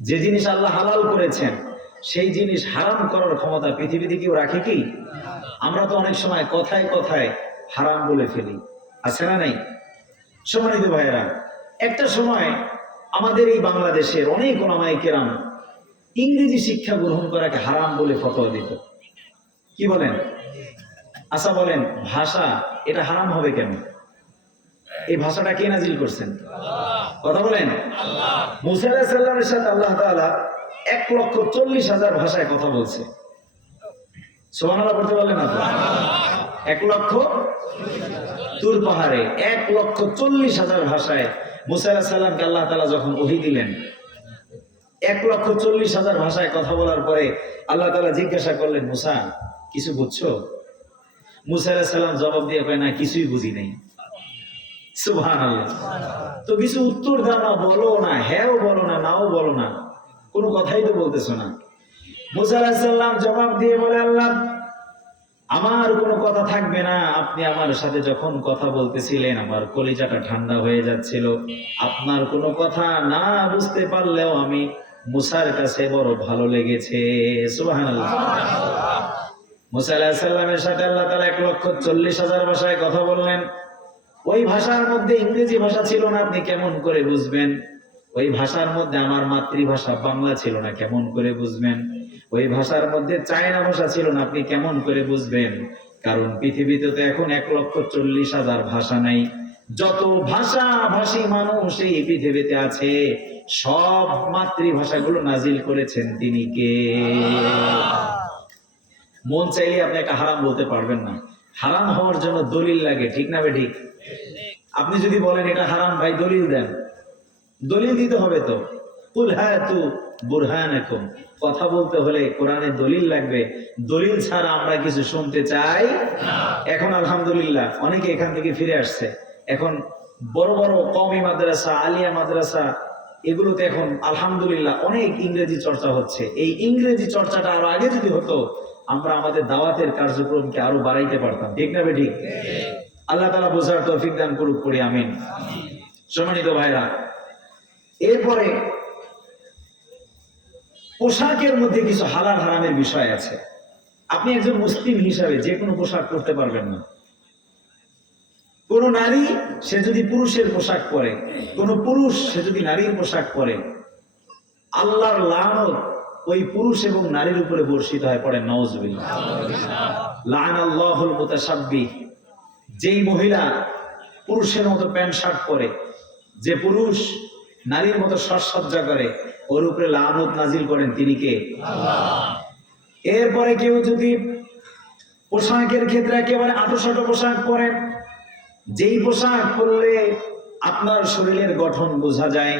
যে জিনিস আল্লাহ হালাল করেছেন সেই জিনিস হারাম করার ক্ষমতা পৃথিবীতে কেউ রাখে কি? আমরা তো অনেক সময় কথায় কথায় হারাম বলে ফেলি, আছে না নাই? সম্মানিত ভাইয়েরা, একটা সময় আমাদের এই বাংলাদেশের অনেক উলামায়ে কেরাম ইংরেজি শিক্ষা গ্রহণ করাকে হারাম বলে ফতোয়া দিত। কি বলেন? আচ্ছা বলেন, ভাষা এটা হারাম হবে কেন? এই ভাষাটা কে নাজিল করছেন? কথা বলেন। মুসা আলাইহিস সালামের সাথে আল্লাহ তাআলা 1,40,000 ভাষায় কথা বলছে। সুবহানাল্লাহ বলতে পারলেন না তো? 1,00,000 তুর পাহাড়ে 1,40,000 ভাষায় মুসা আলাইহিস সালামকে আল্লাহ তাআলা যখন ওহী দিলেন, 1,40,000 ভাষায় কথা বলার পরে আল্লাহ তাআলা জিজ্ঞাসা করলেন, মুসা কিছু বুঝছো? মুসা আলাইহিস সালাম জবাব দিয়ে কয়, না কিছুই বুঝি নাই। সুবহানাল্লাহ। তো কিছু উত্তর দাও না, বলো না, হ্যাঁও বলো না, নাও বলো না, কোনো কথাই তো বলতেছো না। মুসা আলাইহিস সালাম জবাব দিয়ে বলে, আল্লাহ আমার কোনো কথা থাকবে না, আপনি আমার সাথে যখন কথা বলতেছিলেন আমার কলিজাটা ঠান্ডা হয়ে যাচ্ছিল, আপনার কোনো কথা না বুঝতে পারলেও আমি মুসার কাছে বড় ভালো লেগেছে। সুবহানাল্লাহ। মুসা আলাইহিস সালামের সাথে আল্লাহ তাআলা 1,40,000 ভাষায় কথা বললেন। ওই ভাষার মধ্যে ইংরেজি ভাষা ছিল না, আপনি কেমন করে বুঝবেন? ওই ভাষার মধ্যে আমার মাতৃভাষা বাংলা ছিল না, কেমন করে বুঝবেন? ওই ভাষার মধ্যে চায়না ভাষা ছিল না, আপনি কেমন করে বুঝবেন? কারণ পৃথিবীতে তো এখন 1,40,000 ভাষা নাই। যত ভাষাভাষী মানুষ এই পৃথিবীতে আছে সব মাতৃভাষাগুলো নাজিল করেছেন তিনি কে? মন চাইলে আপনি একটা হারাম বলতে পারবেন না। হারাম হওয়ার জন্য দলিল লাগে, ঠিক না বে ঠিক? আপনি যদি বলেন এটা হারাম, ভাই দলিল দেন, দলিল দিতে হবে তো। কুল হাতু বুরহানাকুম, কথা বলতে হলে কোরআনে দলিল লাগবে, দলিল ছাড়া আমরা কিছু শুনতে চাই না। এখন আলহামদুলিল্লাহ অনেকে এখান থেকে ফিরে আসছে, এখন বড় বড় কওমি মাদ্রাসা, আলিয়া মাদ্রাসা, এগুলোতে এখন আলহামদুলিল্লাহ অনেক ইংরেজি চর্চা হচ্ছে। এই ইংরেজি চর্চাটা আরো আগে যদি হতো আমরা আমাদের দাওয়াতের কার্যক্রমকে আরো বাড়াইতে পারতাম, ঠিক না বে ঠিক? আল্লাহ তাআলা বোঝার তৌফিক দান করুক, করি আমিন। সম্মানিত ভাইরা, এরপরে পোশাকের মধ্যে কিছু হালাল হারামের বিষয় আছে। আপনি একজন মুসলিম হিসাবে যে কোনো পোশাক পরতে পারবেন না। কোন নারী সে যদি পুরুষের পোশাক পরে, কোন পুরুষ সে যদি নারীর পোশাক পরে, আল্লাহর লানত ওই পুরুষ এবং নারীর উপরে বর্ষিত হয়, পড়ে নাউজুবিল্লাহ। লাআনাল্লাহুল মুতাশাব্বিহ, যেই মহিলা পুরুষের মতো প্যান্ট শার্ট পরে, যে পুরুষ নারীর মতো সাজসজ্জা করে, ওর উপরে লানত নাজিল করেন তিনি কে? আল্লাহ। এরপরে কেউ যদি পোশাকের ক্ষেত্রে একেবারে আঁটোসাঁটো পোশাক পরে, যেই পোশাক পরলে আপনার শরীরের গঠন বোঝা যায়,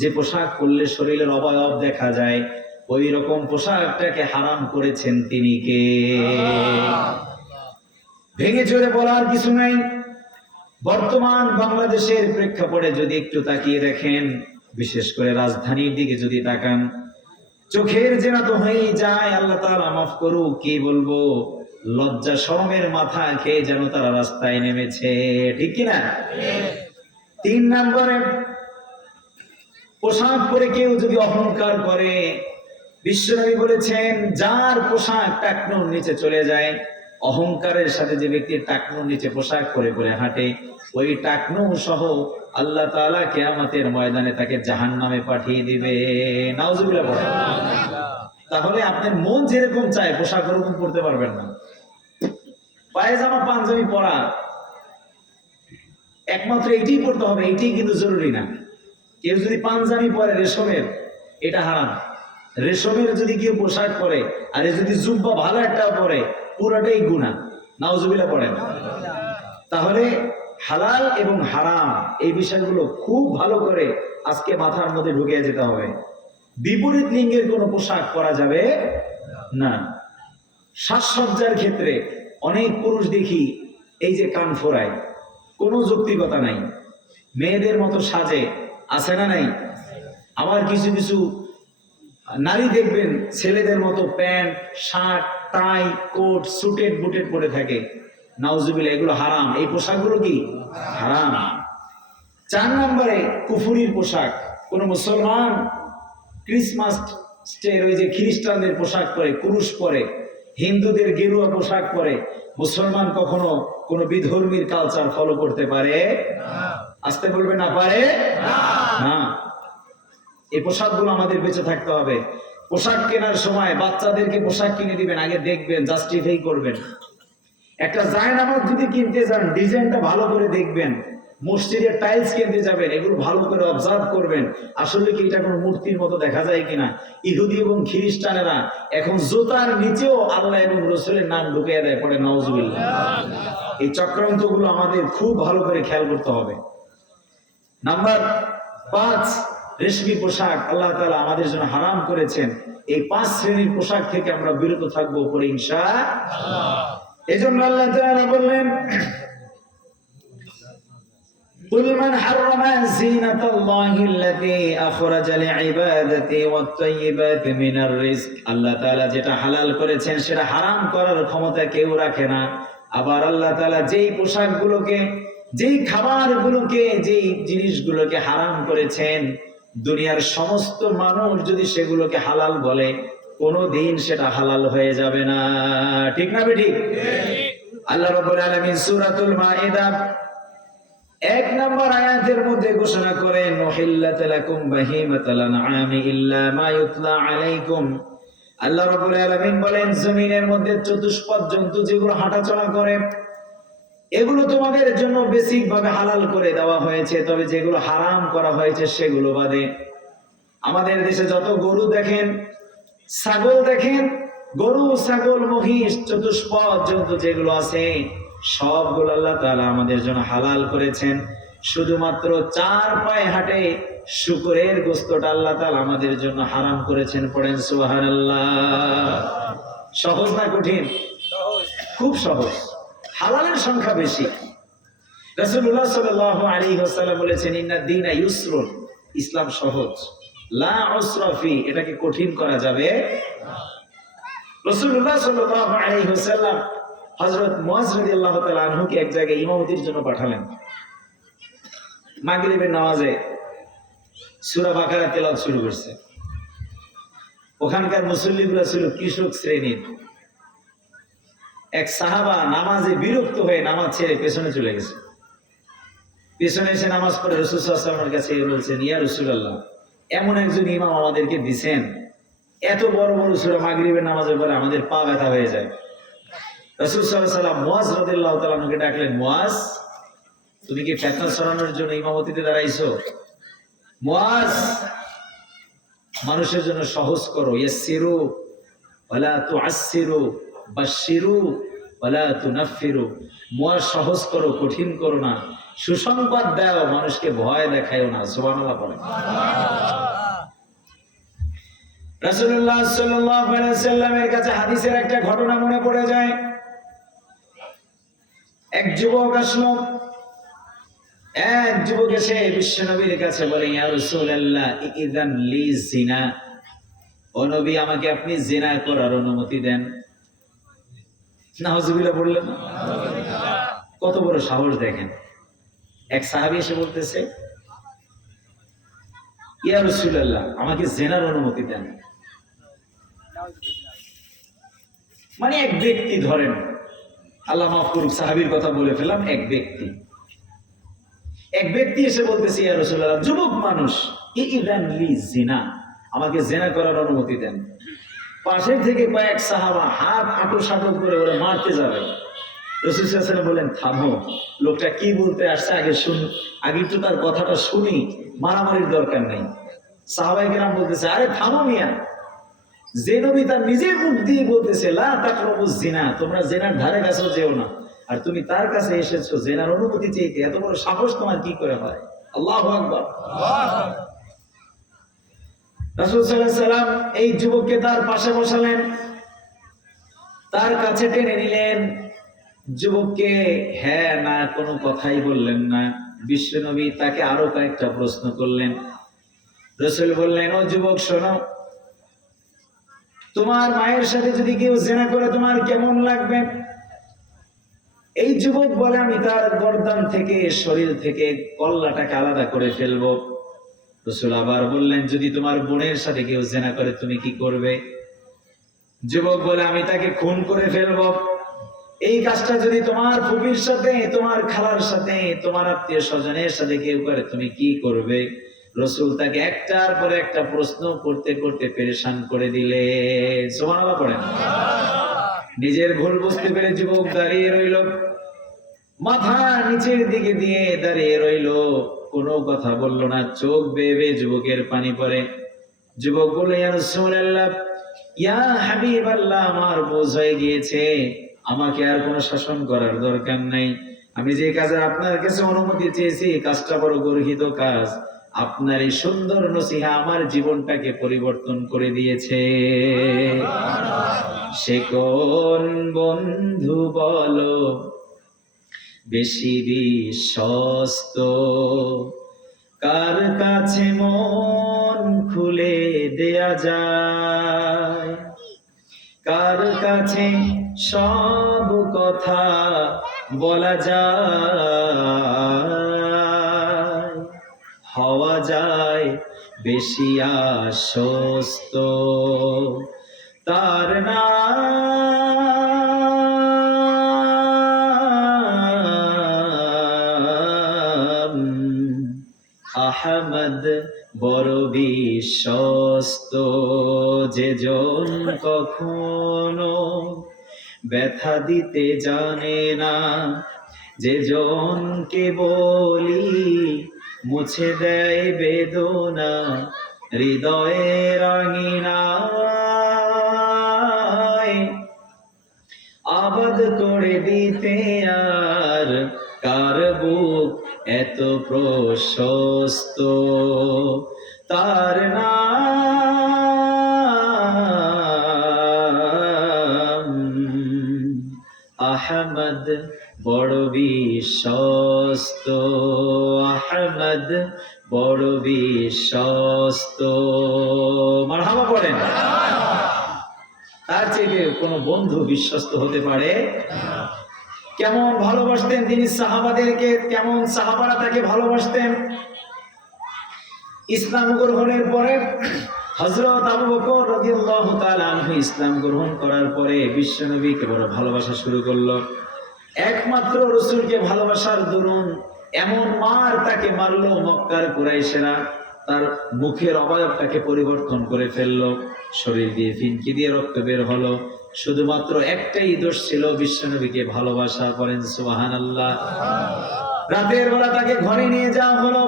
যে পোশাক পরলে শরীরের অবয়ব দেখা যায়, ওই রকম পোশাকটাকে হারাম করেছেন তিনি কে? ভেঙে চড়ে বলার কিছু নাই। বর্তমান বাংলাদেশের প্রেক্ষাপটে যদি একটু তাকিয়ে দেখেন, বিশেষ করে রাজধানীর দিকে যদি তাকান, চোখের জেনা তো হয়েই যায়। আল্লাহ তাআলা মাফ করুক, কি বলবো, লজ্জা শরমের মাথা খেয়ে যেন তারা রাস্তায় নেমেছে, ঠিক কিনা? 3 নম্বরে, পোশাক পরে কেউ যদি অহংকার করে, বিশ্বনবী বলেছেন যার পোশাক টাকনুর নিচে চলে যায়, অহংকারের সাথে যে ব্যক্তি টাকনুর নিচে পোশাক পরে পরে হাঁটে, ওই টাকনু সহ আল্লাহ তাআলা কিয়ামতের ময়দানে তাকে জাহান্নামে পাঠিয়ে দিবে। নাউজুবিল্লাহ পড়েন। তাহলে আপনার মন যেরকম চায় পোশাক ওরকম পরতে পারবেন না। পায়জামা পাঞ্জাবি পরা একমাত্র এটাই পরতে হবে, এটাই কিন্তু জরুরি না। কেউ যদি পাঞ্জাবি পরে রেশমের, এটা হারাম। রেশমের যদি কেউ পোশাক পরে আর যদি জুব্বা ভালো একটা পরে, পুরোটাই গুনাহ। নাউজুবিল্লাহ পড়েন। তাহলে হালাল এবং হারাম এই বিষয়গুলো খুব ভালো করে আজকে মাথার মধ্যে ঢুকিয়ে যেতে হবে। বিপরীত লিঙ্গের কোনো পোশাক পরা যাবে না। সাজসজ্জার ক্ষেত্রে অনেক পুরুষ দেখি এই যে কান ফোড়ায়, কোনো যৌক্তিকতা নাই, মেয়েদের মতো সাজে, আছে না নাই? আবার কিছু কিছু নারী দেখবেন ছেলেদের মতো pant shirt tie coat suited booted পরে থাকে। নাউজুবিল্লাহ, এগুলো হারাম। এই পোশাকগুলো কি হারাম। 4 নম্বরে কুফুরির পোশাক। কোন মুসলমান ক্রিসমাস ডের ওই যে খ্রিস্টানদের পোশাক পরে, কুরুশ পরে, হিন্দুদের গেরুয়া পোশাক পরে, মুসলমান কখনো কোন বিধর্মীর কালচার ফলো করতে পারে না। আসতে বলবে না, পারে না। এই পোশাকগুলো আমাদের বেঁচে থাকতে হবে। পোশাক কেনার সময় বাচ্চাদেরকে পোশাক কিনে দিবেন, আগে দেখবেন, জাস্টিফাই করবেন। একটা জায়নামাজ যদি কিনতে যান, ডিজাইনটা ভালো করে দেখবেন, মসজিদের টাইলস কিনতে যাবেন, এগুলো ভালো করে অবজার্ভ করবেন, আসলে কি এটা কোনো মূর্তির মতো দেখা যায় কিনা। ইহুদি এবং খ্রিস্টানেরা এখন জুতার নিচেও আল্লাহ এবং রসুলের নাম ঢুকিয়ে দেয়, পড়ে নাউজুবিল্লাহ। এই চক্রান্তগুলো আমাদের খুব ভালো করে খেয়াল করতে হবে। নাম্বার 5, রেশমি পোশাক আল্লাহ তাআলা আমাদের জন্য হারাম করেছেন। এই 5 শ্রেণীর পোশাক থেকে আমরা বিরত থাকবো পরে ইনশাআল্লাহ। এজন্য আল্লাহ তাআলা বললেন, قل من حرم زينة الله التي أخرج لعبادته والطيبات من الرزق। আল্লাহ তাআলা যেটা হালাল করেছেন সেটা হারাম করার ক্ষমতা কেউ রাখে না। আবার আল্লাহ তাআলা যেই পোশাকগুলোকে, যেই খাবারগুলোকে, যেই জিনিসগুলোকে হারাম করেছেন, দুনিয়ার সমস্ত মানুষ যদি সেগুলোকে হালাল বলে, কোনোদিন সেটা হালাল হয়ে যাবে না। ঠিক না বেঠিক? আল্লাহ রাব্বুল আলামিন সূরাতুল মাইদা 1 নম্বর আয়াতের মধ্যে ঘোষণা করেন, উহিল্লাত লাকুম বাহিমাতুল আনআমি ইল্লা মা ইউতলা আলাইকুম। আল্লাহ রাব্বুল আলামিন বলেন, জমিনের মধ্যে চতুষ্পদ জন্তু যেগুলো হাঁটাচলা করে, এগুলো তোমাদের জন্য বেসিক ভাবে হালাল করে দেওয়া হয়েছে, তবে যেগুলো হারাম করা হয়েছে সেগুলো বাদে। আমাদের দেশে যত গরু দেখেন, ছাগল দেখেন, গরু, ছাগল, মহিষ, চতুষ্পদ জন্তু যেগুলো আছে সবগুলো আল্লাহ তাআলা আমাদের জন্য হালাল করেছেন। শুধুমাত্র 4 পায়ে হাঁটে শুকরের গোশতটা আল্লাহ তাআলা আমাদের জন্য হারাম করেছেন। পড়েন সুবহানাল্লাহ। সহজ না কঠিন? খুব সহজ। হালালের সংখ্যা বেশি। রাসূলুল্লাহ সাল্লাল্লাহু আলাইহি ওয়াসাল্লাম বলেছেন, ইন্নাদ দীনা ইউসরুন, ইসলাম সহজ, লা উসরা ফি, এটাকে কঠিন করা যাবে না। রাসূলুল্লাহ সাল্লাল্লাহু আলাইহি ওয়াসাল্লাম হযরত মুয়াজ রাদিয়াল্লাহু তাআলা আনহুকে এক জায়গায় ইমামতির জন্য পাঠালেন। মাগরিবের নামাজে সূরা বাকারা তেলাওয়াত শুরু করছে। ওখানকার মুসল্লিগুলো ছিল কৃষক শ্রেণীর। এক সাহাবা নামাজে বিরক্ত হয়ে নামাজ ছেড়ে পেছনে চলে গেছে। পেছনে এসে নামাজ পড়ে রাসূল সাল্লাল্লাহু আলাইহি ওয়াসাল্লামের কাছে বলছেন, ইয়া রাসূলুল্লাহ, এমন একজন ইমাম আমাদেরকে দিবেন, এত বড় বড় সূরা মাগরিবের নামাজের পরে আমাদের পা ব্যথা হয়ে যায়। রাসূল সাল্লাল্লাহু আলাইহি ওয়াসাল্লাম মুয়াজ রাদিয়াল্লাহু তাআলা আনহুকে ডাকলেন, মুয়াজ, তুমি কি ফিতনা ছড়ানোর জন্য ইমামতিতে দাঁড়াইছো? মুয়াজ, মানুষের জন্য সহজ করো, ইয়াসসিরু ওয়ালা তুআসসিরু, বাশশিরু ওয়ালা তুনাফফিরু। মুয়াজ, সহজ করো, কঠিন করো না, সুসংবাদ দাও, মানুষকে ভয় দেখায়ও না। সুবহানাল্লাহ পড়েন। রাসূলুল্লাহ সাল্লাল্লাহু আলাইহি ওয়াসাল্লামের কাছে হাদিসের একটা ঘটনা মনে পড়ে যায়। এক যুবক আসলো, এক যুবক এসে বিশ্বনবীর কাছে বলে, ইয়া রাসূলুল্লাহ, ইযান লি জিনা, ও নবী, আমাকে আপনি জিনা করার অনুমতি দেন। নাউজুবিল্লাহ বললেন। কত বড় সাহস দেখেন। এক সাহাবী এসে বলতেছে, ইয়া রাসূলুল্লাহ, আমাকে জিনার অনুমতি দেন। মানে এক ব্যক্তি, ধরেন, আল্লাহ মাফ করুক, সাহাবীর কথা বলে ফেললাম, এক ব্যক্তি এসে বলতেছে, ইয়া রাসূলুল্লাহ, যুবক মানুষ, ইযান লি জিনা, আমাকে জিনা করার অনুমতি দেন। পাশের থেকে কয়েক সাহাবা হাত আঁটো করে ওরা মারতে যাবে। রাসূল সাল্লাল্লাহু আলাইহি ওয়াসাল্লাম বলেন, থামো, লোকটা কি বলতে আসছে আগে একটু তার কথাটা শুনি, মারামারির দরকার নেই। সাহাবায়ে কেরাম বলতেছে, আরে থামো মিয়া, যে নবী তার নিজের মুখ দিয়ে বলতেছে, লা তাকরাবুজ জিনা, তোমরা জিনার ধারে কাছেও যেও না, আর তুমি তার কাছে এসেছো জিনার অনুমতি চাইতে, এত বড় সাহস তোমার কি করে হয়? আল্লাহু আকবার। রাসূল সাল্লাল্লাহু আলাইহি ওয়াসাল্লাম এই যুবককে তার পাশে বসালেন, তার কাছে টেনে নিলেন। যুবককে হ্যাঁ না কোনো কথাই বললেন না। বিশ্বনবী তাকে আরো কয়েকটা প্রশ্ন করলেন। রাসূল বললেন, ও যুবক, শোনো, তোমার মায়ের সাথে যদি কেউ জিনা করে তোমার কেমন লাগবে? এই যুবক বলে, আমি তার গর্দান থেকে, শরীর থেকে কল্লাটাকে আলাদা করে ফেলবো। রাসূল আবার বললেন, যদি তোমার বোনের সাথে কেউ জিনা করে তুমি কি করবে? যুবক বলে, আমি তাকে খুন করে ফেলবো। এই কাজটা যদি তোমার ফুপির সাথে, তোমার খালার সাথে, তোমার আত্মীয় স্বজনের সাথে কেউ করে তুমি কি করবে? রাসূল তাকে একটার পর একটা প্রশ্ন করতে করতে পেরেশান করে দিলেন। সুবহানাল্লাহ পড়েন। নিজের ভুল বুঝতে পেরে যুবক দাঁড়িয়ে রইল। মাথা নিচের দিকে দিয়ে দাঁড়িয়ে রইল, কোনো কথা বলল না। চোখ বেয়ে বেয়ে যুবকের পানি পড়ে। যুবক বলে, ইয়া রাসূলুল্লাহ, ইয়া হাবিবাল্লাহ, আমার বোঝ হয়ে গিয়েছে, আমাকে আর কোনো শাসন করার দরকার নাই। আমি যে কাজে আপনার কাছে অনুমতি চেয়েছি, কাজটা বড় গর্হিত কাজ। আপনার এই সুন্দর নসিহা আমার জীবনটাকে পরিবর্তন করে দিয়েছে। সে কোন বন্ধু বলো বেশি বিশ্বস্ত, কার কাছে মন খুলে দেয়া যায়, কার কাছে সব কথা বলা যায়, হওয়া যায় বেশি আশ্বস্ত, তার নাম আহমদ, বড় বিশ্বস্ত। যে জন কখনো ব্যথা দিতে জানে না, যে জনকে বলি মুছে দেয় বেদনা হৃদয়ের আঙিনায়, আবাদ করে দিতে আর কার বুক এত প্রশস্ত, তার নাম আহমদ, বড় বিশ্বস্ত। আহমদ, বড় বিশ্বস্ত। মারহাবা পড়েন। তার চেয়ে কোন বন্ধু বিশ্বস্ত হতে পারে? কেমন ভালোবাসতেন তিনি সাহাবাদেরকে, কেমন সাহাবারা তাকে ভালোবাসতেন। ইসলাম গ্রহণের পরে হযরত আবু বকর রাদিয়াল্লাহু তাআলা আনহু ইসলাম গ্রহণ করার পরে বিশ্বনবীকে বড় ভালোবাসা শুরু করলো। একমাত্র রাসূলকে ভালোবাসার দরুন এমন মার তাকে মারলো, মক্কার কুরাইশেরা তার মুখের অবয়বটাকে পরিবর্তন করে ফেললো, শরীর দিয়ে ফিনকি দিয়ে রক্ত বের হলো। শুধুমাত্র একটাই দোষ ছিল, বিশ্বনবীকে ভালোবাসা। করেন সুবহানাল্লাহ। রাতের বেলা তাকে ঘরে নিয়ে যাওয়া হলো,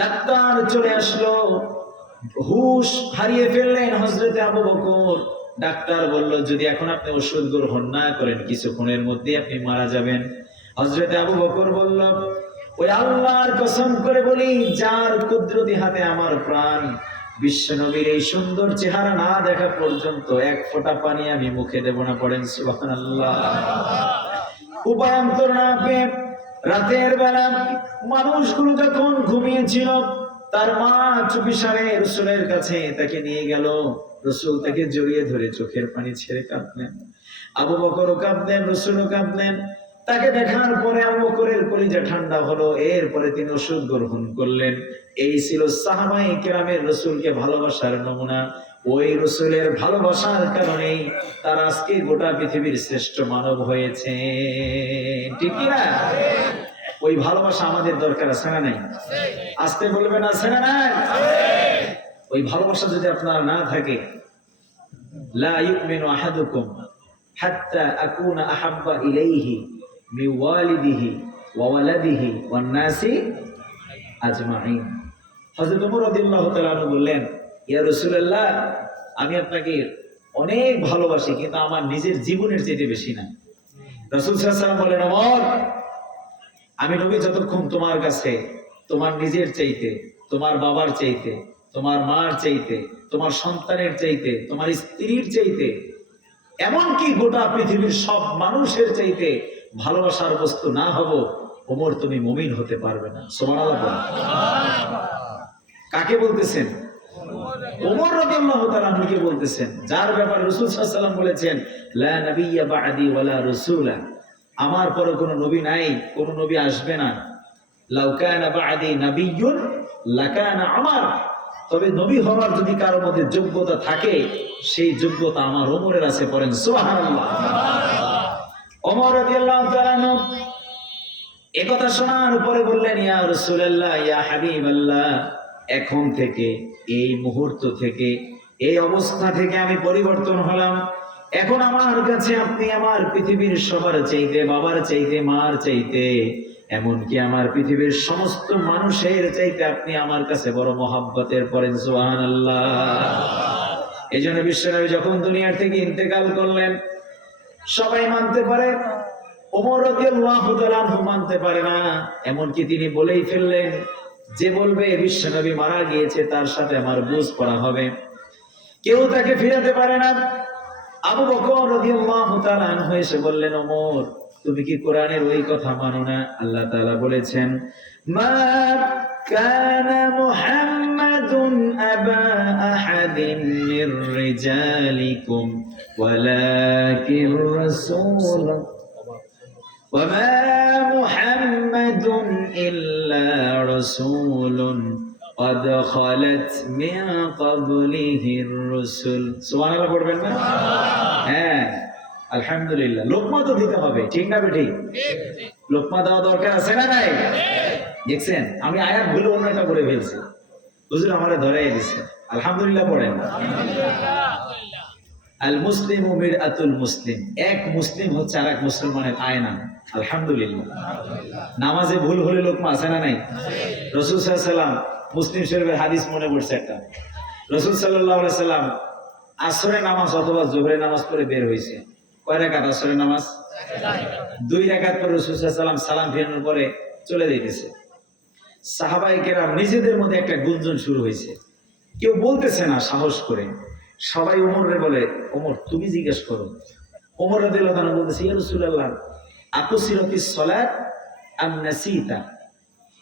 ডাক্তার চলে আসলো, হুশ হারিয়ে ফেললেন হযরত আবু বকর। ডাক্তার বলল, যদি এখন আপনি ওষুধ গ্রহণ না করেন কিছুক্ষণের মধ্যে আপনি মারা যাবেন। হযরত আবু বকর বলল, ওই আল্লাহর কসম করে বলি, যার কুদরতি হাতে আমার প্রাণ, বিশ্বনবীর এই সুন্দর চেহারা না দেখা পর্যন্ত এক ফোঁটা পানি আমি মুখে দেব না। পড়েন সুবহানাল্লাহ। উপায়ান্তর না পেয়ে রাতের বেলা মানুষগুলো যখন ঘুমিয়েছিল, তার মা চুপিসারে রাসূলের কাছে তাকে নিয়ে গেল। রাসূল তাকে জড়িয়ে ধরে চোখের পানি ছেড়ে কাঁদলেন। আবু বকরও কাঁদলেন, রাসূলও কাঁদলেন। তাকে দেখার পরে আবু বকরের কলিজা ঠান্ডা হলো। এরপরে তিনি ওষুধ গ্রহণ করলেন। এই ছিল সাহাবায়ে কেরামের রাসূলকে ভালোবাসার নমুনা। ওই রাসূলের ভালোবাসার কারণেই তারা আজকে গোটা পৃথিবীর শ্রেষ্ঠ মানব হয়েছে। ঠিক কি না? ওই ভালোবাসা আমাদের দরকার আছে না নাই? আসতে বলবেন আছে না নাই? ওই ভালোবাসা যদি আপনার না থাকে, লা ইউমিনু আহাদুকুম হাত্তা আকুনা আহাব্বা ইলাইহি মিন ওয়ালিদিহি ওয়া ওয়ালাদিহি ওয়ান নাসি আজমাইন। হযরত ওমর রাদিয়াল্লাহু তাআলা বললেন, ইয়া রাসূলুল্লাহ, আমি আপনাকে অনেক ভালোবাসি, কিন্তু আমার নিজের জীবনের চাইতে বেশি না। রাসূল সাল্লাল্লাহু আলাইহি ওয়াসাল্লাম বলেন, ওমর, আমি নবী যতক্ষণ তোমার কাছে তোমার নিজের চাইতে, তোমার বাবার চাইতে, তোমার মার চাইতে, তোমার সন্তানের চাইতে, তোমার স্ত্রীর চাইতে, এমনকি গোটা পৃথিবীর সব মানুষের চাইতে ভালোবাসার বস্তু না হব, ওমর তুমি মুমিন হতে পারবে না। সুবহানাল্লাহ। কাকে বলতেছেন? ওমর রাদিয়াল্লাহু তাআলা আনহুকে বলতেছেন, যার ব্যাপারে রাসূল সাল্লাল্লাহু আলাইহি ওয়াসাল্লাম বলেছেন, লা নাবিয়্যা বা'দি ওয়ালা রাসূলা, আমার পরে কোনো নবী নাই, কোনো নবী আসবে না। লাউ কানা বা'দি নাবিয়্যুন লাকানা উমর, তবে নবী হওয়ার যদি কারো মধ্যে যোগ্যতা থাকে, সেই যোগ্যতা আমার ওমরের আছে। পড়েন সুবহানাল্লাহ। ওমর রাদিয়াল্লাহু তাআলা একথা শোনার পরে বললেন, ইয়া রাসূলুল্লাহ, ইয়া হাবিবাল্লাহ, এখন থেকে, এই মুহূর্ত থেকে, এই অবস্থা থেকে আমি পরিবর্তন হলাম। এখন আমার কাছে আপনি আমার পৃথিবীর সবার চাইতে, বাবার চাইতে, মার চাইতে, এমনকি আমার পৃথিবীর সমস্ত মানুষের চাইতে আপনি আমার কাছে বড় মহাব্বতের। পড়েন সুবহানাল্লাহ। এই জন্য বিশ্বনবী যখন দুনিয়ার থেকে ইন্তেকাল করলেন, সবাই মানতে পারে, ওমর রাদিয়াল্লাহু তাআলা আনহু মানতে পারে না। এমনকি তিনি বলেই ফেললেন, যে বলবে বিশ্বনবী মারা গিয়েছে তার সাথে আমার বুঝ পড়া হবে, কেউ তাকে ফিরাতে পারে না। আবু বকর রাদিয়াল্লাহু তাআলা আনহু এসে বললেন, ওমর তুমি কি কোরআনের ওই কথা মানো না? আল্লাহ তাআলা বলেছেন, মা কানা মুহাম্মাদুন আবা আহাদিন মির রিজালিকুম ওয়ালাকিন রাসূল ওয়া মা মুহাম্মাদুন ইল্লা রাসূলুন قد خلت من قبله الرسل। সুবহানাল্লাহ পড়বেন না? হ্যাঁ, আলহামদুলিল্লাহ। লোকমা তো দিতে হবে, ঠিক না বেঠিক? লোকমা দেওয়া দরকার আছে না নাই? দেখছেন আমি আয়াত ভুলে অন্য একটা করে ফেলছি, হুজুর আমারে ধরাই দিছে। আলহামদুলিল্লাহ পড়েন। আল মুসলিমু মিরআতুল মুসলিম, এক মুসলিম হচ্ছে আরেক মুসলমানের আয়না। আলহামদুলিল্লাহ। নামাজে ভুল হলে লোকমা আছে না নাই? রাসূল সাল্লাল্লাহু আলাইহি ওয়াসাল্লাম, মুসলিম শরীফের হাদিস মনে পড়ছে একটা, রাসূল সাল্লাল্লাহু আলাইহি সাল্লাম আসরের নামাজ অথবা জোহরের নামাজ পড়ে বের হয়েছে। কয় রাকাত আসরের নামাজ? 2 রাকাত পরে রাসূল সাল্লাল্লাহু আলাইহি সাল্লাম সালাম ফিরানোর পরে চলে যাইতেছে। সাহাবায়ে কেরাম নিজেদের মধ্যে একটা গুঞ্জন শুরু হয়েছে, কেউ বলতেছে না সাহস করে, সবাই ওমরে বলে, ওমর তুমি জিজ্ঞেস করো। ওমর রাদিয়াল্লাহু তাআলা বলতেছে, ইয়া রাসূলুল্লাহ আকুসিরাতিস সালাত আম নাসিতা,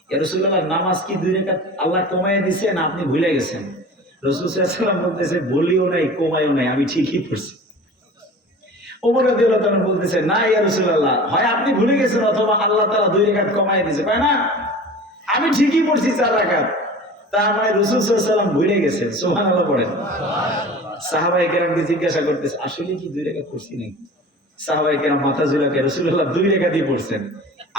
ইয়া রাসূলুল্লাহ নামাজ কি 2 রাকাত আল্লাহ কমায় দিয়েছে না আপনি ভুলে গেছেন? রাসূল সাল্লাল্লাহু আলাইহি ওয়াসাল্লাম বলতেছে, বলিও নাই কমায়ও নাই, আমি ঠিকই পড়ছি। ওমর রাদিয়াল্লাহু তাআলা বলতেছে, না ইয়া রাসূলুল্লাহ, হয় আপনি ভুলে গেছেন অথবা আল্লাহ তাআলা 2 রাকাত কমায় দিয়েছে। কয় না, আমি ঠিকই পড়ছি 4 রাকাত। তার মানে রাসূল সাল্লাল্লাহু আলাইহি ওয়াসাল্লাম ভুলে গেছেন। সুবহানাল্লাহ পড়েন। সাহাবায়ে কেরামকে জিজ্ঞাসা করতেছে, আসলে কি 2 রাকাত পড়ছি নাকি? সাহাবায়ে কেরাম মাথা ঝুলাকে, রাসূলুল্লাহ 2 রাকাতই পড়ছেন।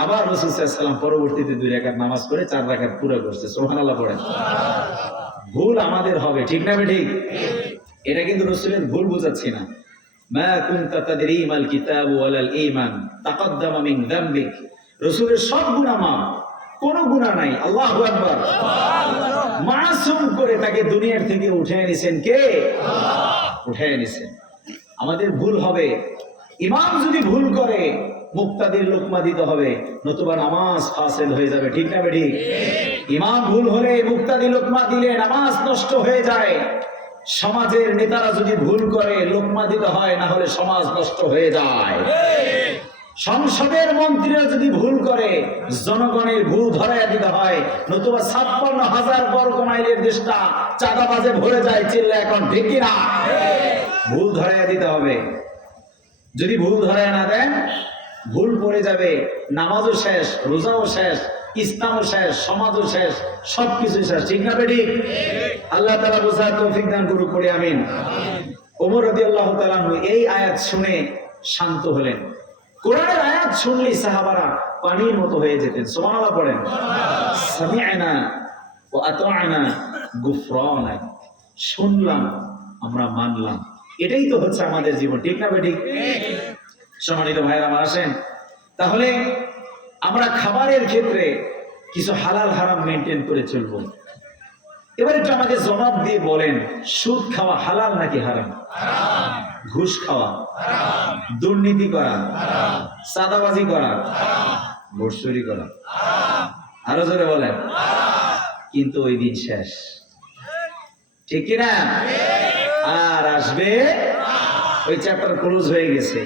আবার রাসূল সাল্লাল্লাহু আলাইহি ওয়াসাল্লাম পরবর্তীতে 2 রাকাত নামাজ পড়ে 4 রাকাত পুরো করছে। সুবহানাল্লাহ পড়েন। ভুল আমাদের হবে, ঠিক না ঠিক? এটা কিন্তু রাসূলের ভুল বোঝাচ্ছি না। মা কুনতা তাদরি মাল কিতাবু ওয়ালাল ঈমান তাকাদ্দামা মিন যামবিক, রাসূলের সব গুনাহ মাফ, কোনো গুনাহ নাই। আল্লাহু আকবার। মাসুম করে তাকে দুনিয়ার থেকে উঠিয়ে নিছেন কে? আল্লাহ উঠিয়ে নিছেন। আমাদের ভুল হবে, ইমাম যদি ভুল করে মুক্তাদির লোকমা দিতে হবে, নতুবা নামাজ ফাসেদ হয়ে যাবে, ঠিক না ঠিক? ইমাম ভুল হলে মুক্তাদি লোকমা দিলে নামাজ নষ্ট হয়ে যায়। সমাজের নেতারা যদি ভুল করে লোকমা দিতে হয়, না হলে সমাজ নষ্ট হয়ে যায়। সংসদের মন্ত্রীরা যদি ভুল করে জনগণের ভুল ধরাইয়া দিতে হয়, নতুবা 56,000 বর্গ মাইলের দেশটা চাঁদাবাজে ভরে যায়। চিল্লা এখন ঠিক না? ভুল ধরাইয়া দিতে হবে। যদি ভুল ধরাইয়া না দেন, ভুল পড়ে যাবে, নামাজও শেষ, রোজাও শেষ, ইসলামও শেষ, সমাজও শেষ, সবকিছু শেষ, ঠিক না বেঠিক? আল্লাহ তাআলা বুঝার তৌফিক দান করুক, পড়ি আমিন। ওমর রাদিয়াল্লাহু তাআলা এই আয়াত শুনে শান্ত হলেন। কোরআনের আয়াত শুনলেই সাহাবারা পানির মতো হয়ে যেতেন। সুবহানাল্লাহ পড়েন। সামি'না ওয়া আতা'না গুফরানাক, শুনলাম আমরা মানলাম। এটাই তো হচ্ছে আমাদের জীবন, ঠিক না বেঠিক? সম্মানিত ভাইরা আমার, আসেন তাহলে আমরা খাবারের ক্ষেত্রে কিছু হালাল হারাম মেনটেন করে চলবো। এবার একটু আমাকে জবাব দিয়ে বলেন, সুদ খাওয়া হালাল নাকি হারাম? ঘুষ খাওয়া, দুর্নীতি করা, চাঁদাবাজি করা, ভোট চুরি করা, আরো জোরে বলেন। কিন্তু ওই দিন শেষ, ঠিক কিনা? আর আসবে, ওই চ্যাপ্টার ক্লোজ হয়ে গেছে।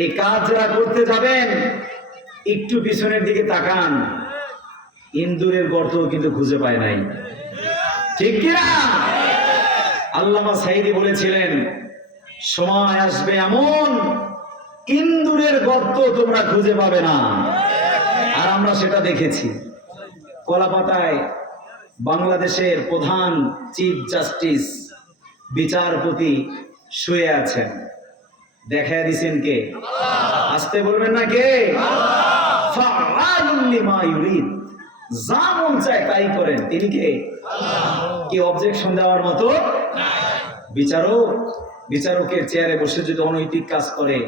এই কাজ যারা করতে যাবেন একটু পিছনের দিকে তাকান, ইন্দুরের গর্ত কিন্তু খুঁজে পায় নাই, ঠিক কিনা? আল্লামা সাঈদী বলেছিলেন, সময় আসবে এমন ইন্দুরের গর্ত তোমরা খুঁজে পাবে না। আর আমরা সেটা দেখেছি। কলাপাতায় বাংলাদেশের প্রধান চিফ জাস্টিস বিচারপতি শুয়ে আছেন, দেখায় দিছেন কে? আসতে বলবেন না কে? ফাআলুন লিমা ইউরিদ, যা মন চায় তাই করেন। তিনি কে? কি অবজেকশন দেওয়ার মতো? বিচারক বিচারকের চেয়ারে বসে যদি অনৈতিক কাজ করে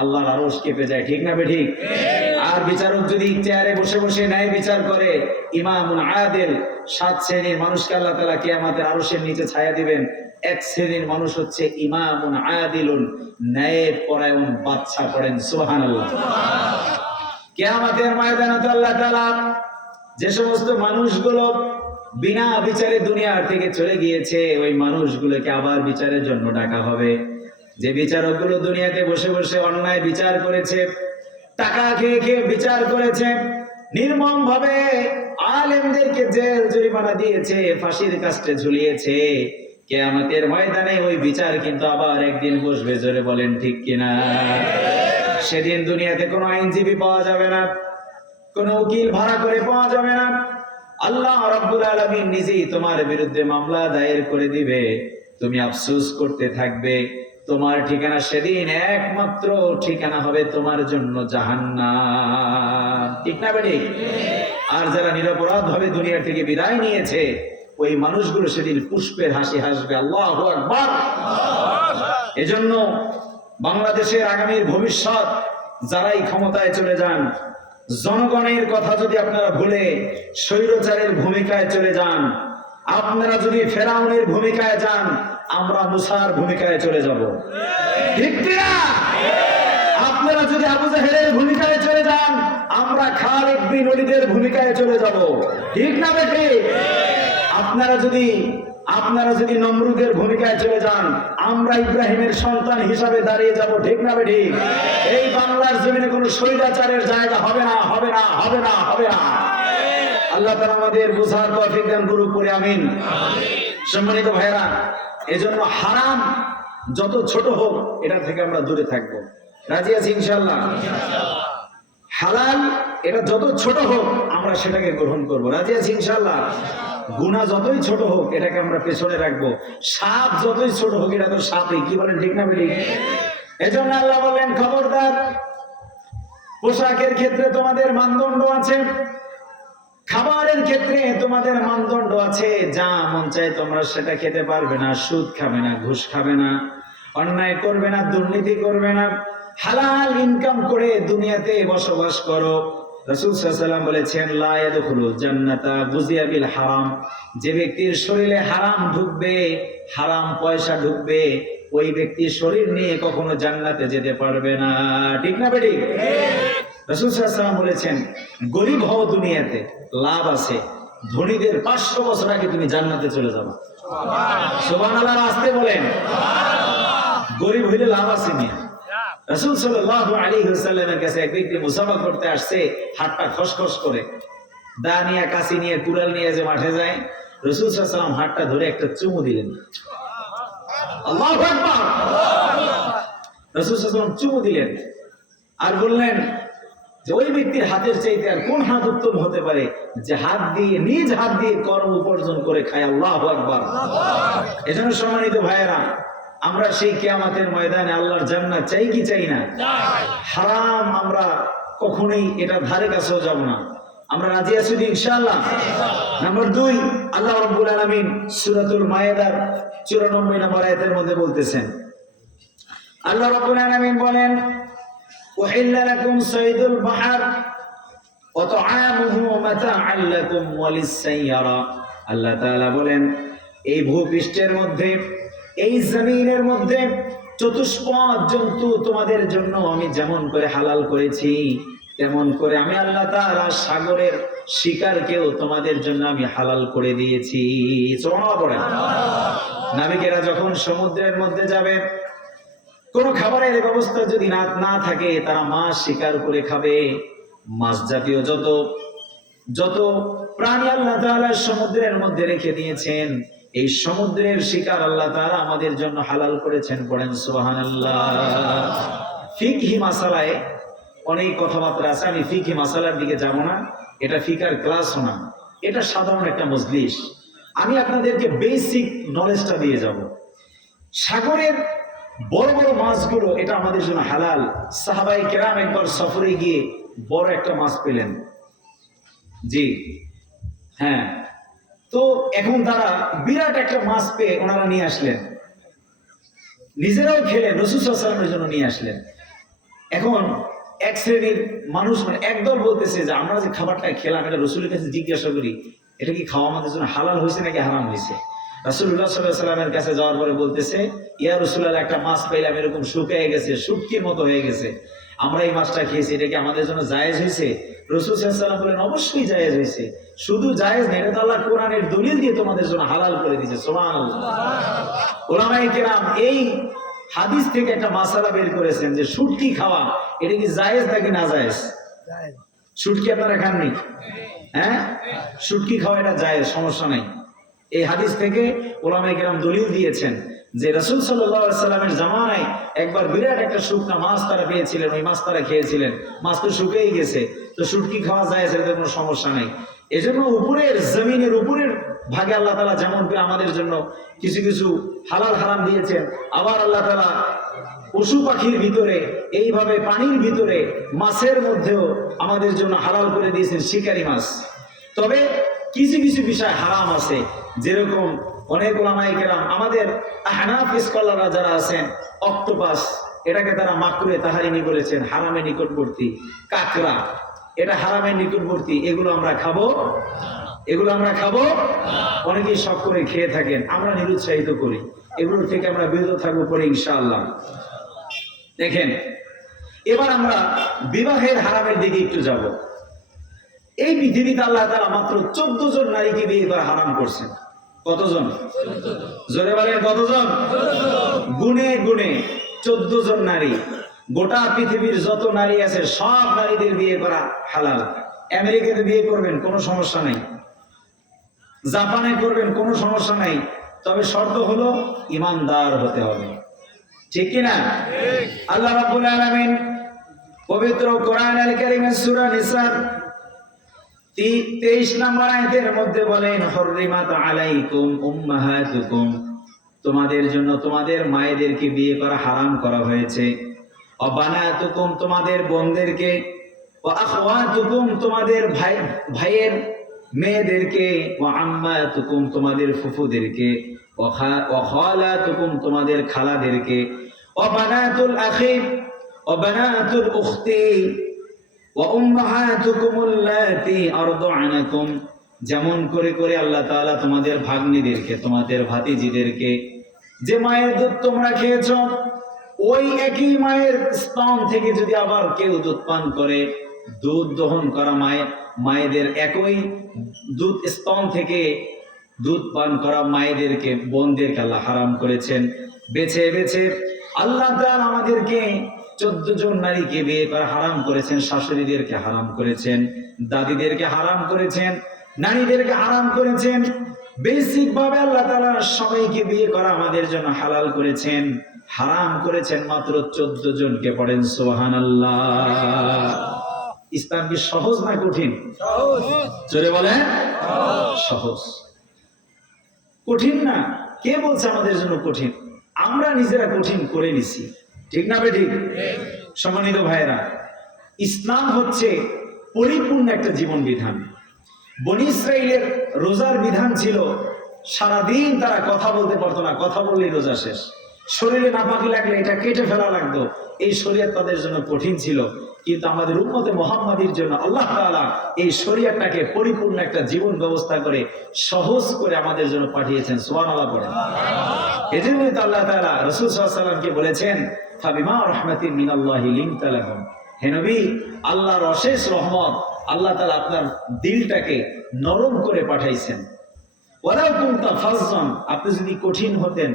আল্লাহর আরশ কেঁপে যায়, ঠিক না বেঠিক? আর বিচারক যদি চেয়ারে বসে বসে ন্যায় বিচার করে, ইমামুন আদিল, 7 শ্রেণীর মানুষকে আল্লাহ তাআলা কিয়ামতের আরশের নিচে ছায়া দিবেন। এক শ্রেণীর মানুষ হচ্ছে ইমামুন আদিলুন, ন্যায় পরায়ণ বাদশা। পড়েন সুবহানাল্লাহ। কিয়ামতের ময়দানে আল্লাহ তাআলা যে সমস্ত মানুষগুলো বিনা বিচারে দুনিয়ার থেকে চলে গিয়েছে, ওই মানুষগুলোকে আবার বিচারের জন্য ডাকা হবে। যে বিচারকগুলো দুনিয়াতে বসে বসে অন্যায় বিচার করেছে, টাকা খেয়ে খেয়ে বিচার করেছে, নির্মম ভাবে আলেমদেরকে জেল জরিমানা দিয়েছে, ফাঁসির কাস্টে ঝুলিয়েছে, কিয়ামতের ময়দানে ওই বিচার কিন্তু আবার একদিন বসবে। জোরে বলেন ঠিক কিনা? সেদিন দুনিয়াতে কোনো আইনজীবী পাওয়া যাবে না, কোনো উকিল ভাড়া করে পাওয়া যাবে না। আল্লাহ রাব্বুল আলামিন নিজেই তোমার বিরুদ্ধে মামলা দায়ের করে দিবে, তুমি আফসোস করতে থাকবে। তোমার ঠিকানা সেদিন একমাত্র ঠিকানা হবে তোমার জন্য জাহান্নাম, ঠিক না বেটি? আর যারা নিরপরাধ ভাবে দুনিয়া থেকে বিদায় নিয়েছে, ওই মানুষগুলো সেদিন পুষ্পের হাসি হাসবে। আল্লাহু আকবার। এজন্য বাংলাদেশের আগামীর ভবিষ্যৎ যারাই ক্ষমতায় চলে যান, জনগণের কথা যদি আপনারা ভুলে স্বৈরাচারের ভূমিকায় চলে যান, আপনারা যদি ফেরাউনের ভূমিকায় যান, আমরা মুসার ভূমিকায় চলে যাব, ঠিক কিনা? আপনারা যদি আবু জাহেলের ভূমিকায় চলে যান, আমরা খালিদ বিন ওলীদের ভূমিকায় চলে যাব, ঠিক না বেটি? আপনারা যদি নমরুদের ভূমিকায় চলে যান, আমরা ইব্রাহিমের সন্তান হিসাবে দাঁড়িয়ে যাব, ঠিক না বেটি? এই বাংলার জমিনে কোনো স্বৈরাচারের জায়গা হবে না, হবে না, হবে না, হবে না। আল্লাহ তাআলা আমাদের বুঝার তৌফিক দান করুক, পড়ে আমিন। সম্মানিত ভাইরা, এজন্য হারাম যত ছোট হোক এটা থেকে আমরা দূরে থাকবো। রাজি আছি ইনশাআল্লাহ? হালাল এটা যত ছোট হোক আমরা সেটাকে গ্রহণ করব। রাজি আছি ইনশাআল্লাহ? গুনাহ যতই ছোট হোক এটাকে আমরা পেছনে রাখবো। সাপ যতই ছোট হোক এটা তো সাপই, কি বলেন ঠিক না বেটি? এজন্য আল্লাহ বললেন, খবরদার, পোশাকের ক্ষেত্রে তোমাদের মানদণ্ড আছে, খাবারের ক্ষেত্রে তোমাদের মানদণ্ড আছে। যা মন চায় তোমরা সেটা খেতে পারবে না। সুদ খাবে না, ঘুষ খাবে না, অন্যায় করবে না, দুর্নীতি করবে না, হালাল ইনকাম করে দুনিয়াতে বসবাস করো। রাসূল সাল্লাল্লাহু আলাইহি ওয়াসাল্লাম বলেছেন, লা ইয়াদখুলুল জান্নাতা গুযিয়া বিল হারাম। যে ব্যক্তির শরীরে হারাম ঢুকবে, হারাম পয়সা ঢুকবে, ওই ব্যক্তির শরীর নিয়ে কখনো জান্নাতে যেতে পারবে না, ঠিক না বেটি? রাসূল সাল্লাল্লাহু আলাইহি ওয়াসাল্লাম বলেছেন, গরীব হও দুনিয়াতে, লাভ আছে, ধনীদের 500 বছর আগে তুমি জান্নাতে চলে যাবে। সুবহানাল্লাহ। আসতে বলেন, গরীব হইলে লাভ আছে মিয়া। রাসূল সাল্লাল্লাহু আলাইহি ওয়াসাল্লামের কাছে এক ব্যক্তি মুসাফা করতে আসছে, হাতটা খসখস করে, দা নিয়ে, কাশি নিয়ে, কুড়াল নিয়ে যে মাঠে যায়, রাসূল সাল্লাল্লাহু আলাইহি ওয়াসাল্লাম হাতটা ধরে একটা চুমু দিলেন। আল্লাহু আকবার। রাসূল সাল্লাল্লাহু আলাইহি ওয়াসাল্লাম চুমু দিলেন আর বললেন যে ওই ব্যক্তির হাতের চাইতে আর কোন হাত উত্তম হতে পারে যে হাত দিয়ে, নিজ হাত দিয়ে কর্ম উপার্জন করে খায়। আল্লাহু আকবার। এজন্য সম্মানিত ভাইয়েরা, আমরা সেই কিয়ামতের ময়দানে আল্লাহর জান্নাত চাই কি চাই না? হারাম আমরা কখনোই এটা ধারে কাছেও যাব না। আমরা রাজি আছি ইনশাআল্লাহ? নাম্বার 2, আল্লাহ রাব্বুল আলামিন সূরাতুল মায়েদার 94 নম্বর আয়াতের মধ্যে বলতেছেন, আল্লাহ রাব্বুল আলামিন বলেন, উহিল্লা লাকুম সাইদুল বাহর ওয়া তা'আমুহু মাতা'আন লাকুম ওয়া লিস-সাইয়ারা। আল্লাহ তাআলা বলেন, এই ভূপৃষ্ঠের মধ্যে, এই জমিনের মধ্যে চতুষ্পদ জন্তু তোমাদের জন্য আমি যেমন করে হালাল করেছি, তেমন করে আমি আল্লাহ তাআলা সাগরের শিকারকেও তোমাদের জন্য আমি হালাল করে দিয়েছি। সুবহানাল্লাহ পড়েন। নাবিকেরা যখন সমুদ্রের মধ্যে যাবে, কোন খাবারের ব্যবস্থা যদি না থাকে, তারা মাছ শিকার করে খাবে। মাছ জাতীয় যত প্রাণী আল্লাহ তাআলা সমুদ্রের মধ্যে রেখে দিয়েছেন, এই সমুদ্রের শিকার আল্লাহ তাআলা আমাদের জন্য হালাল করেছেন। পড়েন সুবহানাল্লাহ। ফিকহি মাসালায় অনেক কথাবার্তা আছে, আমি ফিকহি মাসালার দিকে যাব না, এটা ফিকার ক্লাসও না, এটা সাধারণ একটা মজলিস। আমি আপনাদেরকে বেসিক নলেজটা দিয়ে যাব। সাগরের বড় বড় মাছগুলো এটা আমাদের জন্য হালাল। সাহাবায়ে কেরাম একবার সফরে গিয়ে বড় একটা মাছ পেলেন, জি হ্যাঁ, তো এখন তারা বিরাট একটা মাছ পেয়ে ওনারা নিয়ে আসলেন। নিজেরাও খেলেন, রাসূল সাল্লাল্লাহু আলাইহি ওয়াসাল্লামের জন্য নিয়ে আসলেন। এখন এক শ্রেণীর মানুষ মানে একদল বলতেছে যে আমরা যে খাবারটা খেলাম এটা রাসূলের কাছে জিজ্ঞাসা করি এটা কি খাওয়া আমাদের জন্য হালাল হয়েছে নাকি হারাম হয়েছে। রাসূলুল্লাহ সাল্লাল্লাহু আলাইহি ওয়াসাল্লামের কাছে যাওয়ার পরে বলতেছে, ইয়া রাসূলুল্লাহ, একটা মাছ পাইলাম এরকম শুকিয়ে গেছে, শুটকির মতো হয়ে গেছে, আমরা এই মাছটা খেয়েছি, এটা কি আমাদের জন্য জায়েজ হয়েছে? রাসূল সাল্লাল্লাহু আলাইহি ওয়াসাল্লাম বলেন, অবশ্যই জায়েজ হয়েছে। শুধু জায়েজ না, এটা তো আল্লাহ কোরআনের দলিল দিয়ে তোমাদের জন্য হালাল করে দিয়েছে। সুবহানাল্লাহ। উলামায়ে কেরাম এই হাদিস থেকে একটা মাসালা বের করেছেন যে শুটকি খাওয়া এটা কি জায়েজ নাকি না জায়েজ? শুটকি আপনারা খাননি? হ্যাঁ, শুটকি খাওয়া এটা জায়েজ, সমস্যা নাই। এই হাদিস থেকে উলামায়ে কেরাম দলিল দিয়েছেন যে রাসূল সাল্লাল্লাহু আলাইহি ওয়াসাল্লামের জামানায় একবার বিরাট একটা শুকনা মাছ তারা পেয়েছিলেন, ওই মাছ তারা খেয়েছিলেন, মাছ তো শুকিয়ে গেছে, তো শুটকি খাওয়া জায়েজ, এতে কোনো সমস্যা নেই। এজন্য উপরের জমিনের উপরের ভাগে আল্লাহ তাআলা যেমন করে আমাদের জন্য কিছু কিছু হালাল হারাম দিয়েছেন, আবার আল্লাহ তাআলা পশু পাখির ভিতরে এইভাবে পানির ভিতরে মাছের মধ্যেও আমাদের জন্য হালাল করে দিয়েছেন শিকারি মাছ। তবে কিছু কিছু বিষয় হারাম আছে, যেরকম অনেক উলামায়ে কেরাম আমাদের আহনাফ স্কলাররা যারা আছেন, অক্টোপাস এটাকে তারা মাকরুহে তাহরিমি বলেছেন, হারামে নিকটবর্তী। কাকড়া এটা হারামের নিকটবর্তী, এগুলো আমরা খাবো, এগুলো আমরা খাবো। অনেকেই শখ করে খেয়ে থাকেন, আমরা নিরুৎসাহিত করি, এগুলোর থেকে আমরা বিরত থাকবো পরে ইনশাআল্লাহ। দেখেন, এবার আমরা বিবাহের হারামের দিকে একটু যাব। এই পৃথিবীতে আল্লাহ তাআলা মাত্র 14 জন নারীকে বিয়ে করা হারাম করছেন। কতজন? জোরে বলেন কতজন? গুনে গুনে 14 জন নারী। গোটা পৃথিবীর যত নারী আছে সব নারীদের বিয়ে করা হালাল। আমেরিকাতে বিয়ে করবেন কোনো সমস্যা নাই, জাপানে করবেন কোনো সমস্যা নাই, তবে শর্ত হলো ইমানদার হতে হবে। ঠিক কি না? আল্লাহ রাব্বুল আলামিন পবিত্র কোরআন আল কারীমের সূরা নিসার 23 নম্বর আয়াতের মধ্যে বলেন, হুররিমাত আলাইকুম উম্মাহাতুকুম, তোমাদের জন্য তোমাদের মায়েদেরকে বিয়ে করা হারাম করা হয়েছে। ওয়া বানাতুকুম, তোমাদের বোনদেরকে। ওয়া আখওয়াতুকুম, তোমাদের ভাইয়ের মেয়েদেরকে। ওয়া আম্মাতুকুম, তোমাদের ফুফুদেরকে। ওয়া খালাতুকুম, তোমাদের খালাদেরকে। ওয়া বানাতুল আখি ওয়া বানাতুল উখতি ওয়া উম্মাহাতুকুম আল্লাতী আরদা'নাকুম, যেমন করে করে আল্লাহ তাআলা তোমাদের ভাগ্নীদেরকে, তোমাদের ভাতিজিদেরকে, যে মায়ের দুধ তোমরা খেয়েছো, ওই একই মায়ের স্তন থেকে যদি আবার কেউ দুধ পান করে, দুধ দহন করা মায়েদের একই দুধ স্তন থেকে দুধ পান করা মায়েদেরকে, বোনদেরকে আল্লাহ হারাম করেছেন। বেছে বেছে আল্লাহ তাআলা আমাদেরকে 14 জন নারীকে বিয়ে করা হারাম করেছেন। শাশুড়িদেরকে হারাম করেছেন, দাদিদেরকে হারাম করেছেন, নারীদেরকে হারাম করেছেন। বেসিক ভাবে আল্লাহ তাআলা সবাইকে বিয়ে করা আমাদের জন্য হালাল করেছেন, হারাম করেছেন মাত্র 14 জনকে। পড়েন সুবহানাল্লাহ। ইসলাম কি সহজ না কঠিন? সহজ। জোরে বলেন সহজ। কঠিন না। কে বলছে আমাদের জন্য কঠিন? আমরা নিজেরা কঠিন করে নিছি। ঠিক না বেঠিক? সম্মানিত ভাইরা, ইসলাম হচ্ছে পরিপূর্ণ একটা জীবন বিধান। বনী ইসরাইলের রোজার বিধান ছিল সারাদিন তারা কথা বলতে পারতো না, কথা বললেই রোজা শেষ। শরীরে নাপাকি লাগলে এটা কেটে ফেলা লাগতো। এই শরীয়ত তাদের জন্য কঠিন ছিল, কিন্তু আমাদের উম্মতে মুহাম্মাদীর জন্য আল্লাহ তাআলা এই শরীয়তটাকে পরিপূর্ণ একটা জীবন ব্যবস্থা করে সহজ করে আমাদের জন্য পাঠিয়েছেন। সুবহানাল্লাহ পড়েন। এজন্যই তো আল্লাহ তাআলা রাসূল সাল্লাল্লাহু আলাইহি ওয়াসাল্লামকে বলেছেন, ফাবিমা রাহমাতিন মিনাল্লাহি লিনতা লাহুম, হে নবী, আল্লাহর অশেষ রহমত, আল্লাহ তাআলা আপনার দিলটাকে নরম করে পাঠাইছেন। ওয়ালাউ কুনতা ফাযযান, আপনি যদি কঠিন হতেন,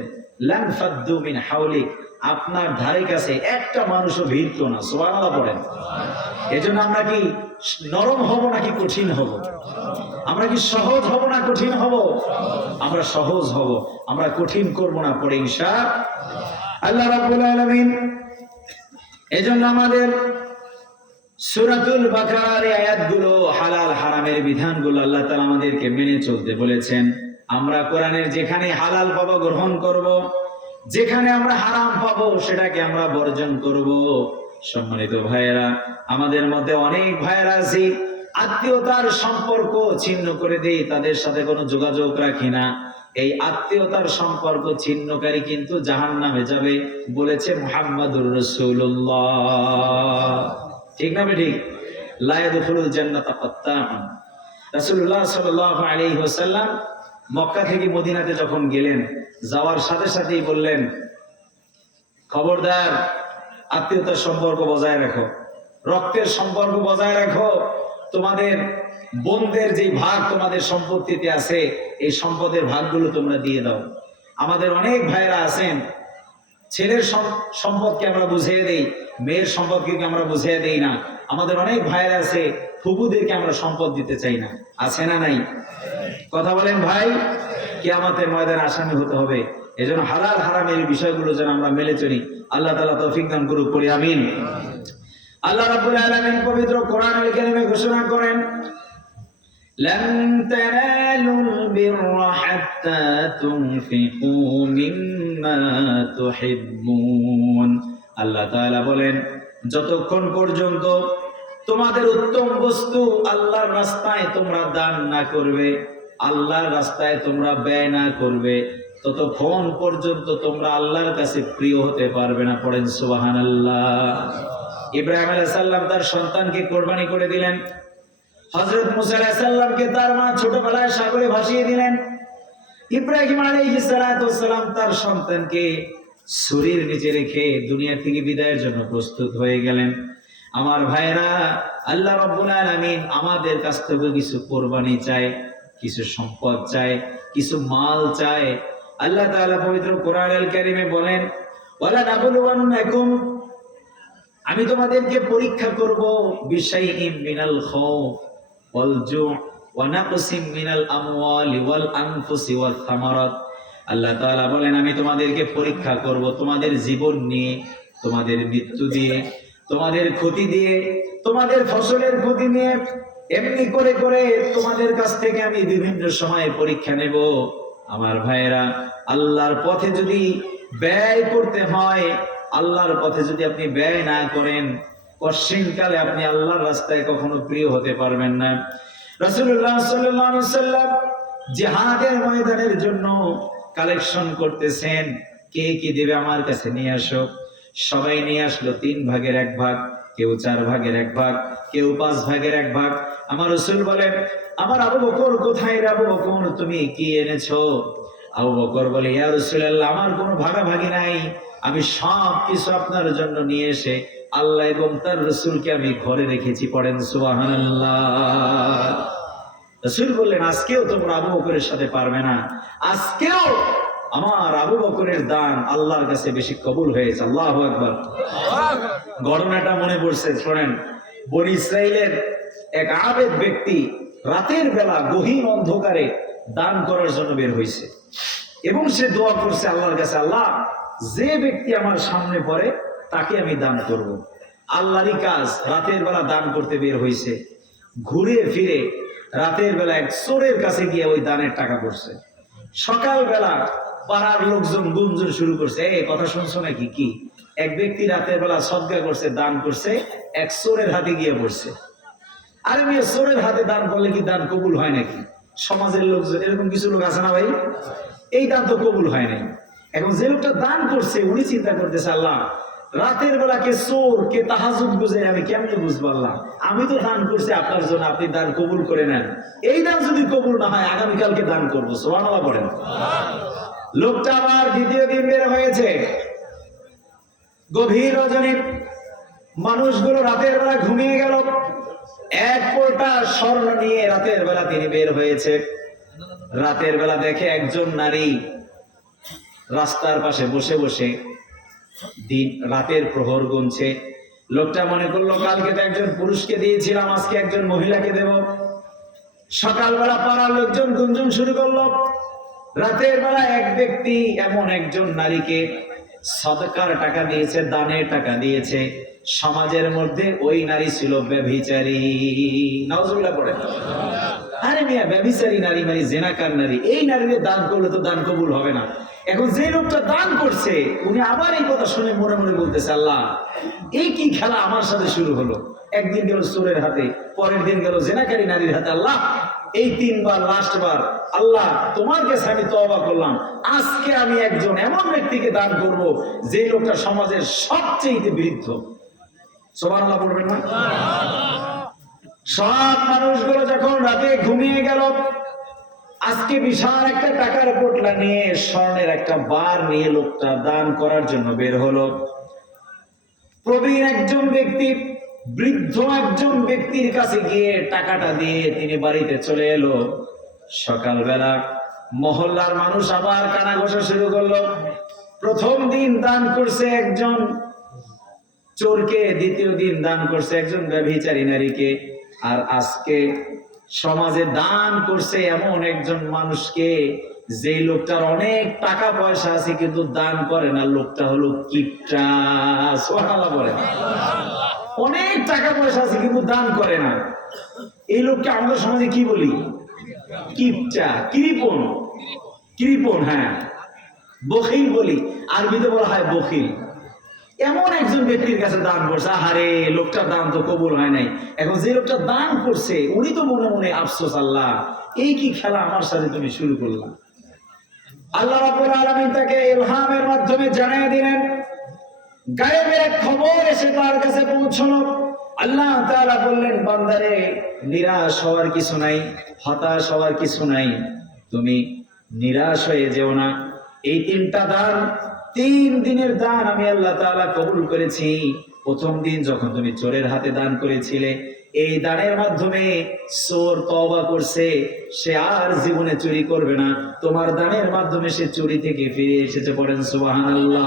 লান ফাদ্দু মিন হাওলিক, আপনার ধারে কাছে একটা মানুষও ভিড়তো না। সুবহানাল্লাহ পড়েন। এজন্য আমরা কি নরম হব নাকি কঠিন হব? আমরা কি সহজ হব না কঠিন হব? আমরা সহজ হব, আমরা কঠিন করব না। পড়ে ইনশাআল্লাহ রাব্বুল আলামিন। এজন্য আমাদের সূরাতুল বাকারার এই আয়াতগুলো, হালাল হারামের বিধানগুলো আল্লাহ তাআলা আমাদেরকে মেনে চলতে বলেছেন। আমরা কোরআনের যেখানে হালাল পাবো গ্রহণ করব, যেখানে আমরা হারাম পাবো সেটাকে আমরা বর্জন করব। সম্মানিত ভাইয়েরা, আমাদের মধ্যে অনেক ভাইয়েরা আছে আত্মীয়তার সম্পর্ক ছিন্ন করে দেই, তাদের সাথে কোনো যোগাযোগ রাখি না। এই আত্মীয়তার সম্পর্ক ছিন্নকারী কিন্তু জাহান্নামে যাবে বলেছে মুহাম্মাদুর রাসূলুল্লাহ। ঠিক না ঠিক? লা ইয়াদখুলুল জান্নাতা কাত্তান। রাসূলুল্লাহ সাল্লাল্লাহু আলাইহি ওয়াসাল্লাম মক্কা থেকে মদিনাতে যখন গেলেন, যাওয়ার সাথে সাথেই বললেন, খবরদার আত্মীয়তার সম্পর্ক বজায় রাখো, রক্তের সম্পর্ক বজায় রাখো, তোমাদের বোনদের যে ভাগ তোমাদের সম্পত্তিতে আছে এই সম্পদের ভাগগুলো তোমরা দিয়ে দাও। আমাদের অনেক ভাইরা আছেন, ছেলের সম্পদকে আমরা বুঝিয়ে দেই, মেয়ের সম্পদকে আমরা বুঝিয়ে দেই না। আমাদের অনেক ভাইরা আছে, ফুফুদেরকে আমরা সম্পদ দিতে চাই না। আছে না নাই? কথা বলেন ভাই। কিয়ামতের ময়দানে আসামি হতে হবে। এজন্য হালাল হারামের বিষয়গুলো যেন আমরা মেলে চলি। আল্লাহ তাআলা তৌফিক দান করুক, পড়ি আমিন। আল্লাহ রাব্বুল আলামিন পবিত্র কোরআনুল কারীমে ঘোষণা করেন, لن تنالوا البر حتى تنفقوا مما تحبون। আল্লাহ তাআলা বলেন, যতক্ষণ পর্যন্ত তোমাদের উত্তম বস্তু আল্লাহর রাস্তায় তোমরা দান না করবে, আল্লাহর রাস্তায় তোমরা ব্যয় না করবে, ততক্ষণ পর্যন্ত তোমরা আল্লাহর কাছে প্রিয় হতে পারবে না। পড়েন সুবহানাল্লাহ। ইব্রাহিম আলাইহিস সালাম তার সন্তানকে কোরবানি করে দিলেন। হযরত মুসা আলাইহিস সালামকে তার মা ছোটবেলায় সাগরে ভাসিয়ে দিলেন। ইব্রাহিম আলাইহিস সালাম তার সন্তানকে ছুরির নিচে রেখে দুনিয়া থেকে বিদায়ের জন্য প্রস্তুত হয়ে গেলেন। আমার ভাইরা, আল্লাহ রাব্বুল আলামিন আমাদের কাছ থেকে কিছু কোরবানি চায়, কিছু সম্পদ চায়, কিছু মাল চায়। আল্লাহ তাআলা পবিত্র কোরআনুল কারীমে বলেন, ওয়ালা নাবলুওয়ান্নাকুম, আমি তোমাদেরকে পরীক্ষা করব, বিশাইইন মিনাল খাউফ ওয়াল জু' ওয়া নাকসিম মিনাল আমওয়ালি ওয়াল আনফুসি ওয়াত থামারাত। আল্লাহ তাআলা বলেন, আমি তোমাদেরকে পরীক্ষা করব তোমাদের জীবন নিয়ে, তোমাদের মৃত্যু দিয়ে, তোমাদের ক্ষতি দিয়ে, তোমাদের ফসলের ক্ষতি নিয়ে। এমনি করে করে তোমাদের কাছ থেকে আমি বিভিন্ন সময়ে পরীক্ষা নেব। আমার ভাইয়েরা, আল্লাহর পথে যদি ব্যয় করতে হয়, আল্লাহর পথে যদি আপনি ব্যয় না করেন, কঠিনকালে আপনি আল্লাহর রাস্তায় কখনো প্রিয় হতে পারবেন না। রাসূলুল্লাহ সাল্লাল্লাহু আলাইহি ওয়াসাল্লাম জিহাদের ময়দানের জন্য কালেকশন করতেছেন, কে কি দেবে আমার কাছে নিয়ে আসো। সবাই নিয়ে আসলো 3 ভাগের 1 ভাগ, কেউ 4 ভাগের 1 ভাগ, কেউ 5 ভাগের 1 ভাগ। আমার রাসূল বলেন, আমার আবু বকর কোথায়? আবু বকর, তুমি কি এনেছো? আবু বকর বলে, ইয়া রাসূলুল্লাহ, আমার কোনো ভাগাভাগি নাই, আমি সব কিছু আপনার জন্য নিয়ে এসে আল্লাহ এবং তার রাসূলকে আমি ঘরে রেখেছি। পড়েন সুবহানাল্লাহ। রাসূল বললেন, আজকেও তোমরা আবু বকরের সাথে পারবে না, আজকেও আমার আবু বকরের দান আল্লাহর কাছে বেশি কবুল হয়েছে। আল্লাহু আকবার। ঘটনাটা মনে পড়ছে, শোনেন। বনি ইসরাইলের এক আবেদ ব্যক্তি রাতের বেলা গহীন অন্ধকারে দান করার জন্য বের হয়েছে এবং সে দোয়া করছে আল্লাহর কাছে, আল্লাহ, যে ব্যক্তি আমার সামনে পড়ে তাকে আমি দান করব। আল্লাহরই কাজ, রাতের বেলা দান করতে বের হয়েছে। ঘুরে ফিরে রাতের বেলা এক চোরের কাছে গিয়ে ওই দানের টাকা করছে। সকালবেলা পাড়ার লোকজন গুঞ্জন শুরু করছে, এই কথা শুনছো নাকি? কি এক ব্যক্তি রাতের বেলা সদকা করছে, দান করছে, এক চোরের হাতে গিয়ে পড়ছে। আরে মেয়ে, চোরের হাতে দান করলে কি দান কবুল হয় নাকি? সমাজের লোকজন, এরকম কিছু লোক আছে না ভাই, এই দান তো কবুল হয় নাই। এখন যে লোকটা দান করছে উনি চিন্তা করতেছে, আল্লাহ, রাতের বেলা কে চোর কে তাহাজ্জুদ গুজে আমি কেমনে বুঝবো? আল্লাহ, আমি তো দান করছি আপনার জন্য, আপনি দান কবুল করে নেন। এই দান যদি কবুল না হয় আগামীকালকে দান করবো। সুবহানাল্লাহ বলেন। লোকটা আবার দ্বিতীয় দিন বের হয়েছে। গভীর রজনী, মানুষগুলো রাতের বেলা ঘুমিয়ে গেল। এক পোটা স্বর্ণ নিয়ে রাতের বেলা তিনি বের হয়েছে। রাতের বেলা দেখে একজন নারী রাস্তার পাশে বসে বসে রাতের প্রহর গুনছে। লোকটা মনে করলো, কালকে তো একজন পুরুষকে দিয়েছিলাম, আজকে একজন মহিলাকে দেব। সকালবেলা পাড়ার লোকজন গুঞ্জন শুরু করলো। রাতের বেলা এক ব্যক্তি এমন একজন নারীকে সদকার টাকা দিয়েছে, দানের টাকা দিয়েছে। সমাজের মধ্যে ওই নারী ছিল ব্যভিচারী। নাউজুবিল্লাহ পড়ে। আরে মিয়া, ব্যভিচারী নারী মানে জেনাকার নারী, এই নারীকে দান করলে তো দান কবুল হবে না। এখন যে লোকটা দান করছে উনি আবার এই কথা শুনে মনে মনে বলতেছে, আল্লাহ, এই কি খেলা আমার সাথে শুরু হলো? একদিন গেল চোরের হাতে, পরের দিন গেল জেনাকারী নারীর হাতে। আল্লাহ, এই 3 বার লাস্ট বার, আল্লাহ তোমার কাছে আমি তওবা করলাম, আজকে আমি একজন এমন ব্যক্তিকে দান করব যে লোকটা সমাজের সবচেয়ে বৃদ্ধ। সুবহানাল্লাহ বলবেন না? সব মানুষগুলো যখন রাতে ঘুমিয়ে গেল, আজকে বিশাল একটা টাকার পোটলা নিয়ে, স্বর্ণের একটা বার নিয়ে লোকটা দান করার জন্য বের হলো। প্রবীণ একজন ব্যক্তি, বৃদ্ধ একজন ব্যক্তির কাছে গিয়ে টাকাটা দিয়ে তিনি বাড়িতে চলে এলো। সকালবেলা মহল্লার মানুষ আবার কানা ঘষা শুরু করলো। প্রথম দিন দান করছে একজন চোরকে, দ্বিতীয় দিন দান করছে একজন ব্যভিচারী নারীকে, আর আজকে সমাজে দান করছে এমন একজন মানুষকে যে লোকটার অনেক টাকা পয়সা আছে কিন্তু দান করে না। লোকটা হলো কিপটা। সুবহানাল্লাহ বলেন। অনেক টাকা পয়সা আছে কিন্তু দান করে না। এই লোককে আমাদের সমাজে কি বলি? কিপটা, কৃপণ। কৃপণ, হ্যাঁ, বখিল বলি, আরবিতে বলা হয় বখিল। এমন একজন ব্যক্তির কাছে দান করছে, আহারে লোকটার দান তো কবুল হয় নাই। এখন যে লোকটা দান করছে উনি তো মনে মনে আফসোস, আল্লাহ এই কি খেলা আমার সাথে তুমি শুরু করলাম। আল্লাহ রাব্বুল আলামিন তাকে ইলহামের মাধ্যমে জানিয়ে দিলেন, গায়েবের এক খবর এসে তার কাছে পৌঁছলো। আল্লাহ তাআলা বললেন, বান্দারে নিরাশ হওয়ার কিছু নাই, হতাশ হওয়ার কিছু নাই, তুমি নিরাশ হয়ে যেও না। এই 3টা দান, 3 দিনের দান আমি আল্লাহ তাআলা কবুল করেছি। প্রথম দিন যখন তুমি চোরের হাতে দান করেছিলে, এই দানের মাধ্যমে চোর তওবা করছে, সে আর জীবনে চুরি করবে না। তোমার দানের মাধ্যমে সে চুরি থেকে ফিরে এসেছে, পড়েন সুবহানাল্লাহ।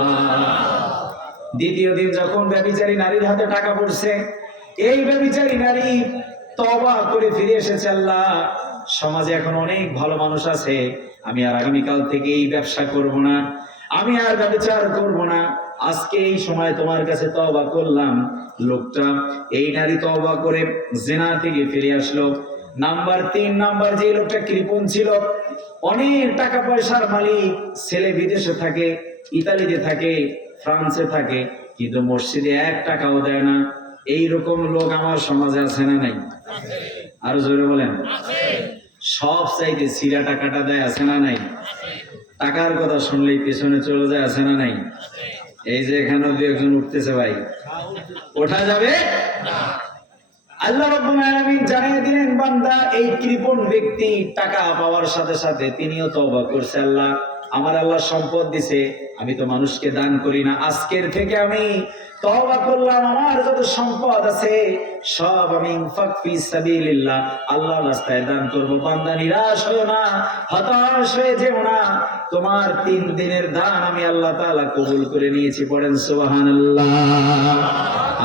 দ্বিতীয় দিন যখন ব্যভিচারী নারীর হাতে টাকা পড়ছে, এই ব্যভিচারী নারী তওবা করে ফিরে এসেছে, আল্লাহ সমাজে এখন অনেক ভালো মানুষ আছে, আমি আর আগামীকাল থেকে এই ব্যবসা করব না, আমি আর ব্যভিচার করব না, আজকে এই সময় তোমার কাছে তওবা করলাম। লোকটা, এই নারী তওবা করে জিনা থেকে ফিরে আসলো। নাম্বার 3, নাম্বার যে লোকটা কৃপণ ছিল, অনেক টাকা পয়সার মালিক, ছেলে বিদেশে থাকে, ইতালিতে থাকে, ফ্রান্সে থাকে, কিন্তু মসজিদে 1 টাকাও দেয় না। এইরকম লোক আমার সমাজে আছে না নাই? আরো জোরে বলেন। সব চাইতে সিরা টাকাটা দেয়, আছে না নাই? টাকার কথা শুনলেই পেছনে চলে যায়, আছে না নাই? এই যে এখানে 2-1 উঠতেছে, ভাই ওঠা যাবে? আল্লাহ রাব্বুল আলামিন জানিয়ে দিলেন, বান্দা এই কৃপণ ব্যক্তি টাকা পাওয়ার সাথে সাথে তিনিও তওবা করছে, আল্লাহ আমার আল্লাহ সম্পদ দিছে, আমি তো মানুষকে দান করি না, আজকের থেকে আমি তওবা করলাম, আমার যত সম্পদ আছে সব আমি ইনফাক ফি সাবিলিল্লাহ, আল্লাহর রাস্তায় দান করব। বান্দা নিরাশ হয়ো না, হতাশ হয়ে যেও না, তোমার 3 দিনের দান আমি আল্লাহ তাআলা কবুল করে নিয়েছি, পড়েন সুবহানাল্লাহ।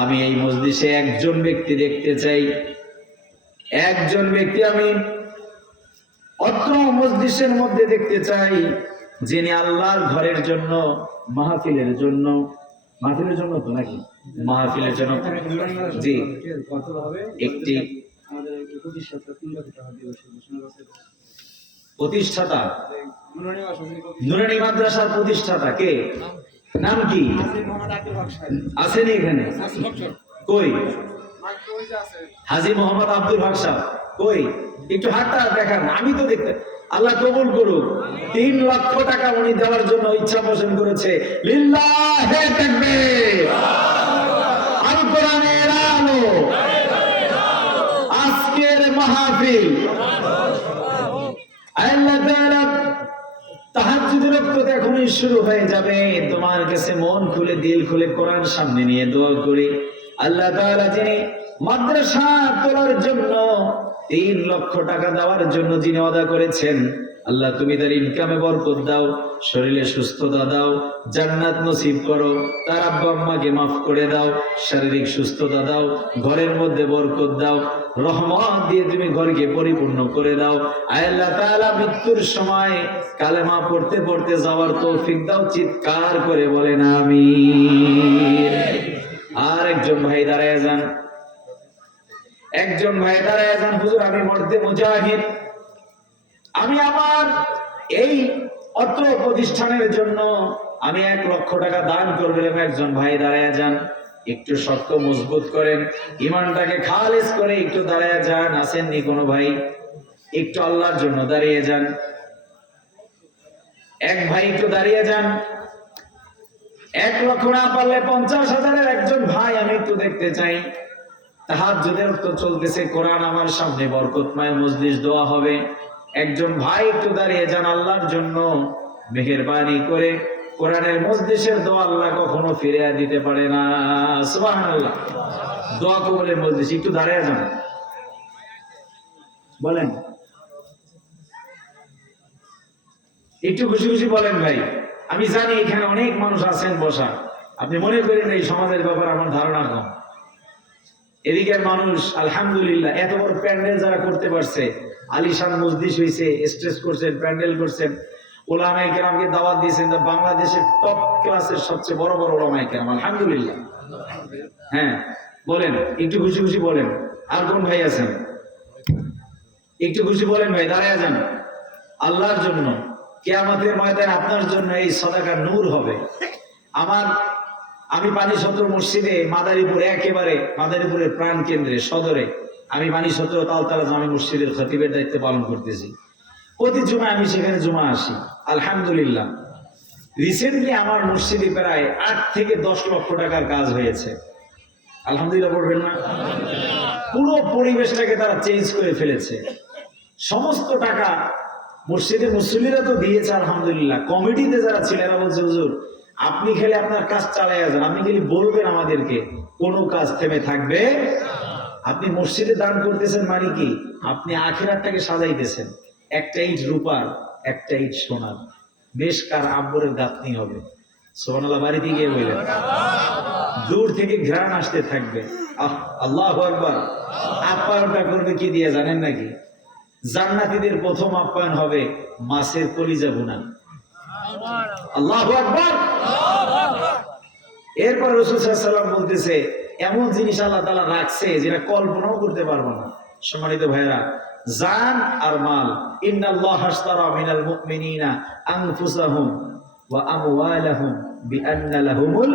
আমি এই মজলিসে একজন ব্যক্তি দেখতে চাই, একজন ব্যক্তি আমি অত্র মজলিসের মধ্যে দেখতে চাই, যিনি আল্লাহর ঘরের জন্য, মাহফিলের জন্য, মাহফিলের জন্য তো নাকি মাহফিলের জন্য, জি, একটি প্রতিষ্ঠাতা, নুরানি মাদ্রাসার প্রতিষ্ঠাতা কে, নাম কি? আসেনি এখানে? কই? হাজী মোহাম্মদ আব্দুল হক সাহেব কই? একটু হাতটা দেখান, আমি তো দেখতে। আল্লাহ কবুল করুক। 3 লক্ষ টাকা উনি দেওয়ার জন্য ইচ্ছা পোষণ করেছে। লিল্লাহে তাকবীর। আল কোরআনের আলো, আজকের মাহফিল আল্লাহ তাআলা তাহাজ্জুদের ওয়াক্ত এখনই শুরু হয়ে যাবে। তোমার কাছে মন খুলে, দিল খুলে কোরআন সামনে নিয়ে দোয়া করি, আল্লাহ তাআলা যিনি মাদ্রাসা তোলার জন্য 3 লক্ষ টাকা দেওয়ার জন্য যিনি ওয়াদা করেছেন, আল্লাহ তুমি তার ইনকামে বরকত দাও, শরীরে সুস্থতা দাও, জান্নাত নসিব করো, তার আব্বা আম্মাকে মাফ করে দাও, শারীরিক সুস্থতা দাও, ঘরের মধ্যে বরকত দাও, রহমত দিয়ে তুমি ঘরকে পরিপূর্ণ করে দাও। আল্লাহ তাআলা মৃত্যুর সময় কালেমা পড়তে পড়তে যাওয়ার তৌফিক দাও, চিৎকার করে বলেন আমিন। আর একজন ভাই দাঁড়ায় যান, একজন ভাই দাঁড়ায় যান। হুজুর আমি মর্দে মুজাহিদ, আমি আমার এই অত্র প্রতিষ্ঠানের জন্য আমি 1 লক্ষ টাকা দান করবেন। একজন ভাই দাঁড়ায় যান, একটু শক্ত মজবুত করেন, ইমানটাকে খালিস করে একটু দাঁড়ায় যান। আসেননি কোনো ভাই? একটু আল্লাহর জন্য দাঁড়িয়ে যান। এক ভাই একটু দাঁড়িয়ে যান। 1 লক্ষ না পারলে 50,000-এর একজন ভাই আমি একটু দেখতে চাই। তাহাজ্জুদের তো চলতেছে, কোরআন আমার সামনে, বরকতময় মজলিস, দোয়া হবে। একজন ভাই একটু দাঁড়িয়ে যান আল্লাহর জন্য। মেহেরবানি করে কোরআনের মজলিসের দোয়া আল্লাহ কখনো ফিরিয়ে দিতে পারে না। সুবহানাল্লাহ। দোয়া কবুলের মজলিস, একটু দাঁড়িয়ে যান। বলেন, একটু খুশি খুশি বলেন ভাই। আমি জানি এখানে অনেক মানুষ আছেন বসা, আপনি মনে করেন এই সমাজের ব্যাপারে আমার ধারণা কম। এদিকের মানুষ আলহামদুলিল্লাহ এত বড় প্যান্ডেল যারা করতে পারছে, আলিশান মজলিস হয়েছে, স্টেজ করছেন, প্যান্ডেল করছেন, ওলামায়ে কেরামকে দাওয়াত দিয়েছেন, বাংলাদেশের টপ ক্লাসের সবচেয়ে বড় বড় ওলামায়ে কেরাম, আলহামদুলিল্লাহ। হ্যাঁ বলেন, একটু খুশি খুশি বলেন। আর কোন ভাই আছেন? একটু খুশি বলেন ভাই, দাঁড়ায় যান আল্লাহর জন্য। কিয়ামতের ময়দানে আপনার জন্য এই সাদাকা নূর হবে। আমি পানিসত্র মসজিদে মাদারীপুর, একেবারে মাদারীপুরের প্রাণ কেন্দ্রে সদরে আমি পানিসত্র তালতলা জামে মসজিদের খতিবের দায়িত্ব পালন করতেছি। প্রতি জুমা আমি সেখানে জুমা আসি আলহামদুলিল্লাহ। রিসেন্টলি আমার মসজিদে প্রায় 8 থেকে 10 লক্ষ টাকার কাজ হয়েছে। আলহামদুলিল্লাহ বলবেন না? পুরো পরিবেশটাকে তারা চেঞ্জ করে ফেলেছে। সমস্ত টাকা মসজিদের মুসল্লিরা তো দিয়েছে আলহামদুলিল্লাহ। কমিটিতে যারা ছিল এরা বলছে, হুজুর আপনি খেলে আপনার কাজ চালাইয়া যান, আপনি খালি বলবেন আমাদেরকে, কোনো কাজ থেমে থাকবে। আপনি মসজিদে দান করতেছেন মানে কি, আপনি আখিরাতটাকে সাজাইতেছেন। একটা ইট রূপার, একটা ইট সোনার, মেশকার আব্বরের গাঁথনি হবে। সুবহানাল্লাহ। বাড়িতে গিয়ে বললেন, দূর থেকে ঘ্রাণ আসতে থাকবে। আল্লাহু আকবার। আপ্যায়নটা করবে কি দিয়ে জানেন নাকি? জান্নাতীদের প্রথম আপ্যায়ন হবে মাছের কলিজা ভুনা। আল্লাহু আকবার। এরপর রাসূল সাল্লাল্লাহু আলাইহি ওয়াসাল্লাম বলতেছে, এমন জিনিস আল্লাহ তাআলা রাখছে যেটা কল্পনাও করতে পারবো না। সম্মানিত ভাইরা, জান আর মাল, ইন্নাল্লাহা আশতারা মিনাল মুমিনিনা আনফুসাহুম ওয়া আমওয়ালাহুম বিআন্না লাহুমুল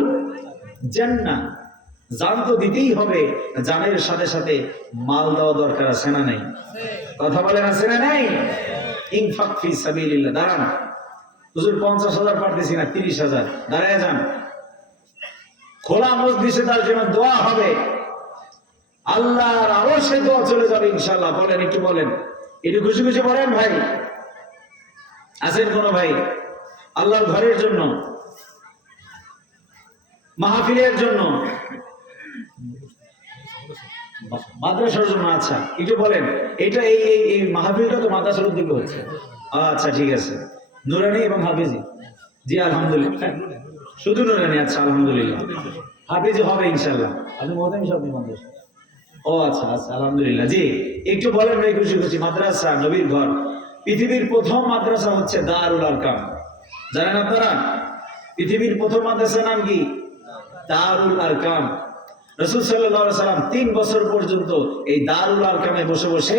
জান্নাহ। জান তো দিতেই হবে, জানের সাথে সাথে মাল দেওয়া দরকার আছে না নাই? কথা বলেন, আছে না নাই? ইনফাক ফি সাবিলিল্লাহ। দাঁড়ান হুজুর, 50,000 পারতেছি না, 30,000। দাঁড়ায় যান। খোলা মজলিসে তার জন্য দোয়া হবে, আল্লাহর আরশে দোয়া চলে যাবে ইনশাআল্লাহ। বলেন, একটু বলেন, একটু খুশি খুশি বলেন ভাই। আছেন কোন ভাই? আল্লাহর ঘরের জন্য, মাহফিলের জন্য, মাদ্রাসার জন্য। আচ্ছা একটু বলেন, এটা এই মাহফিলটা তো মাদ্রাসার উদ্যোগে হচ্ছে। আচ্ছা ঠিক আছে। নুরানি এবং হাফিজি? জি আলহামদুলিল্লাহ। শুধু নুরানি? আচ্ছা আলহামদুলিল্লাহ। হাফিজি হবে ইনশাআল্লাহ। আপনি মোহতামিম সাহেব মাদ্রাসা? ও আচ্ছা আচ্ছা আলহামদুলিল্লাহ। জি একটু বলেন ভাই, খুশি খুশি। মাদ্রাসা, নবীর ঘর। পৃথিবীর প্রথম মাদ্রাসা হচ্ছে দারুল আরকাম, জানেন আপনারা? পৃথিবীর প্রথম মাদ্রাসার নাম কি? দারুল আরকাম। রাসূল সাল্লাল্লাহু আলাইহি ওয়াসাল্লাম 3 বছর পর্যন্ত এই দারুল আরকামে বসে বসে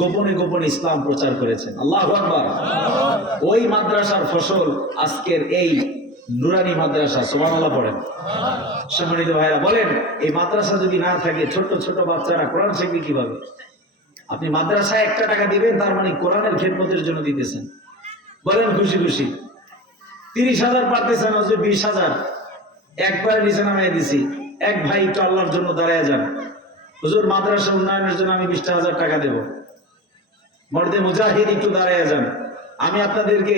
গোপনে গোপনে ইসলাম প্রচার করেছেন। আল্লাহু আকবার। ওই মাদ্রাসার ফসল আজকের এই নুরানি মাদ্রাসা। সুবহানাল্লাহ পড়েন। সম্মানিত ভাইরা, বলেন এই মাদ্রাসা যদি না থাকে, ছোট ছোট বাচ্চারা কোরআন শিখবে কিভাবে? আপনি মাদ্রাসায় 1 টাকা দিবেন, তার মানে কোরআনের খেদমতের জন্য দিতেছেন। বলেন খুশি খুশি। 30,000 পারতেছেন, হুজুর 20,000 একবার নিচে নামিয়ে দিছি। এক ভাই একটু আল্লাহর জন্য দাঁড়ায় যান, হুজুর মাদ্রাসা উন্নয়নের জন্য আমি 20,000 টাকা দেব। মর্দে মুজাহিদ একটু দাঁড়ায় যান। আমি আপনাদেরকে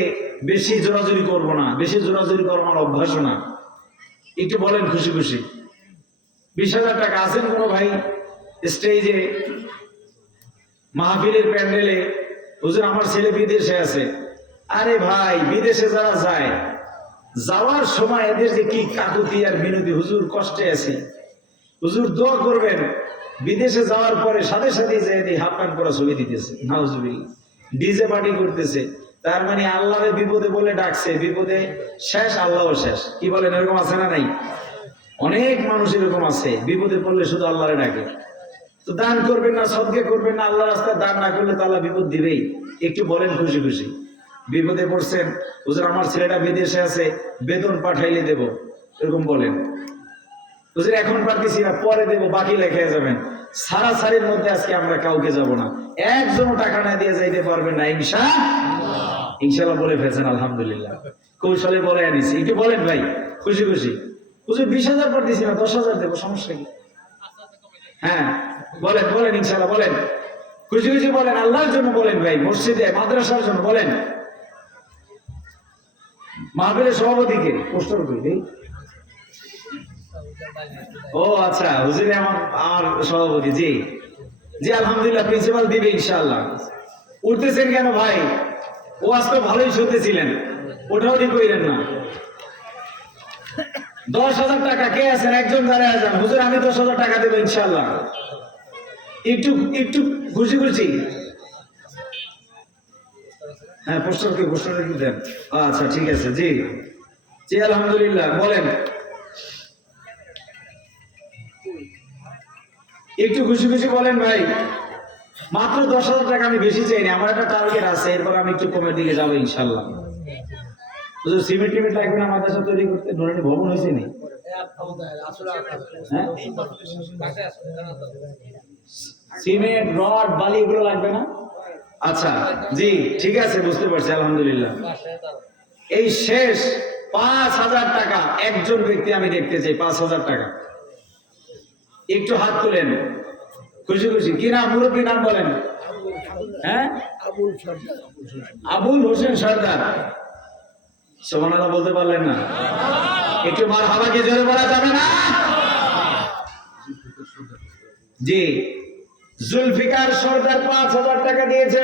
বেশি জোরাজুরি করব না, বেশি জোরাজুরি করা আমার অভ্যাসও না। একটু বলেন খুশি খুশি। 20,000 টাকা। আছেন কোনো ভাই স্টেজে, মাহফিলের প্যান্ডেলে, হুজুর আমার ছেলে বিদেশে আছে? আরে ভাই, বিদেশে যারা যায়, যাওয়ার সময় এদের যে কি কাকুতি আর বিনতি, হুজুর কষ্টে আছি, হুজুর দোয়া করবেন। বিদেশে যাওয়ার পরে সাথে সাথে যে হাফ প্যান্ট পরা ছবি দিতেছে, নাউজুবিল্লাহ, ডিজে পার্টি করতেছে। তার মানে আল্লাহরে বিপদে বলে ডাকছে, বিপদে শেষ, আল্লাহও শেষ। কি বলেন, এরকম আছে না নাই? অনেক মানুষ এরকম আছে, বিপদে পড়লে শুধু আল্লাহরে ডাকে। তো দান করবেন না, সদকা করবেন না, আল্লাহ রাস্তায় দান না করলে তো আল্লাহ বিপদ দিবেই। একটু বলেন খুশি খুশি। বিপদে পড়ছেন, হুজুর আমার ছেলেটা বিদেশে আছে, বেতন পাঠাইলে দেব, এরকম বলেন। হুজুর এখন পারতেছি না, পরে দেবো, বাকি লেখে যাবেন। সারা সারির মধ্যে আজকে আমরা কাউকে যাব না, একজনও টাকা না দিয়ে যাইতে পারবেন না ইনশাআল্লাহ বলে ফেলছেন। আলহামদুলিল্লাহ, কৌশলে বলে আনিছি। একটু বলেন ভাই, খুশি খুশি। হুজুর 20,000 পারতেছি না, 10,000 দেবো, সমস্যা কি? হ্যাঁ বলেন বলেন, ইনশাআল্লাহ বলেন, খুশি খুশি বলেন, আল্লাহর জন্য বলেন ভাই, মসজিদে মাদ্রাসার জন্য বলেন। মাহফিলের সভাপতিকে পোস্টার করি। ও আচ্ছা, হুজুর আমার সভাপতি। জি জি, আলহামদুলিল্লাহ, প্রিন্সিপাল দিবে ইনশাআল্লাহ। উঠতেছেন কেন ভাই? ও আজকে ভালোই শুনতেছিলেন, ওটাও ঠিক কইলেন না। 10,000 টাকা কে আছেন? একজন দাঁড়ায় যান। হুজুর আমি 10,000 টাকা দেবো ইনশাআল্লাহ। একটু একটু খুশি খুশি। হ্যাঁ, পোস্টার কি দেন? আচ্ছা ঠিক আছে। জি জি, আলহামদুলিল্লাহ, বলেন। একটু খুশি খুশি বলেন ভাই। মাত্র 10,000 টাকা, আমি বেশি চাইনি, আমার একটা টার্গেট আছে, এরপর আমি একটু কমের দিকে যাবো ইনশাল্লাহ। সিমেন্ট টিমেন্ট লাগবে না মাদ্রাসা তৈরি করতে? নুরানি ভবন হয়েছে নি? হ্যাঁ? সিমেন্ট, রড, বালি এগুলো লাগবে না? আচ্ছা জি ঠিক আছে, বুঝতে পারছি, আলহামদুলিল্লাহ। এই শেষ 5,000 টাকা একজন ব্যক্তি আমি দেখতে চাই, 5,000 টাকা। একটু হাত তুলেন খুশি খুশি। কি নাম? মুরব্বী নাম বলেন। হ্যাঁ, আবুল হোসেন সর্দার। সুবহানাল্লাহ বলতে পারলেন না? একটু মারহাবাকে জোরে বলা যাবে না? জি, জুলফিকার সর্দার 5,000 টাকা দিয়েছে।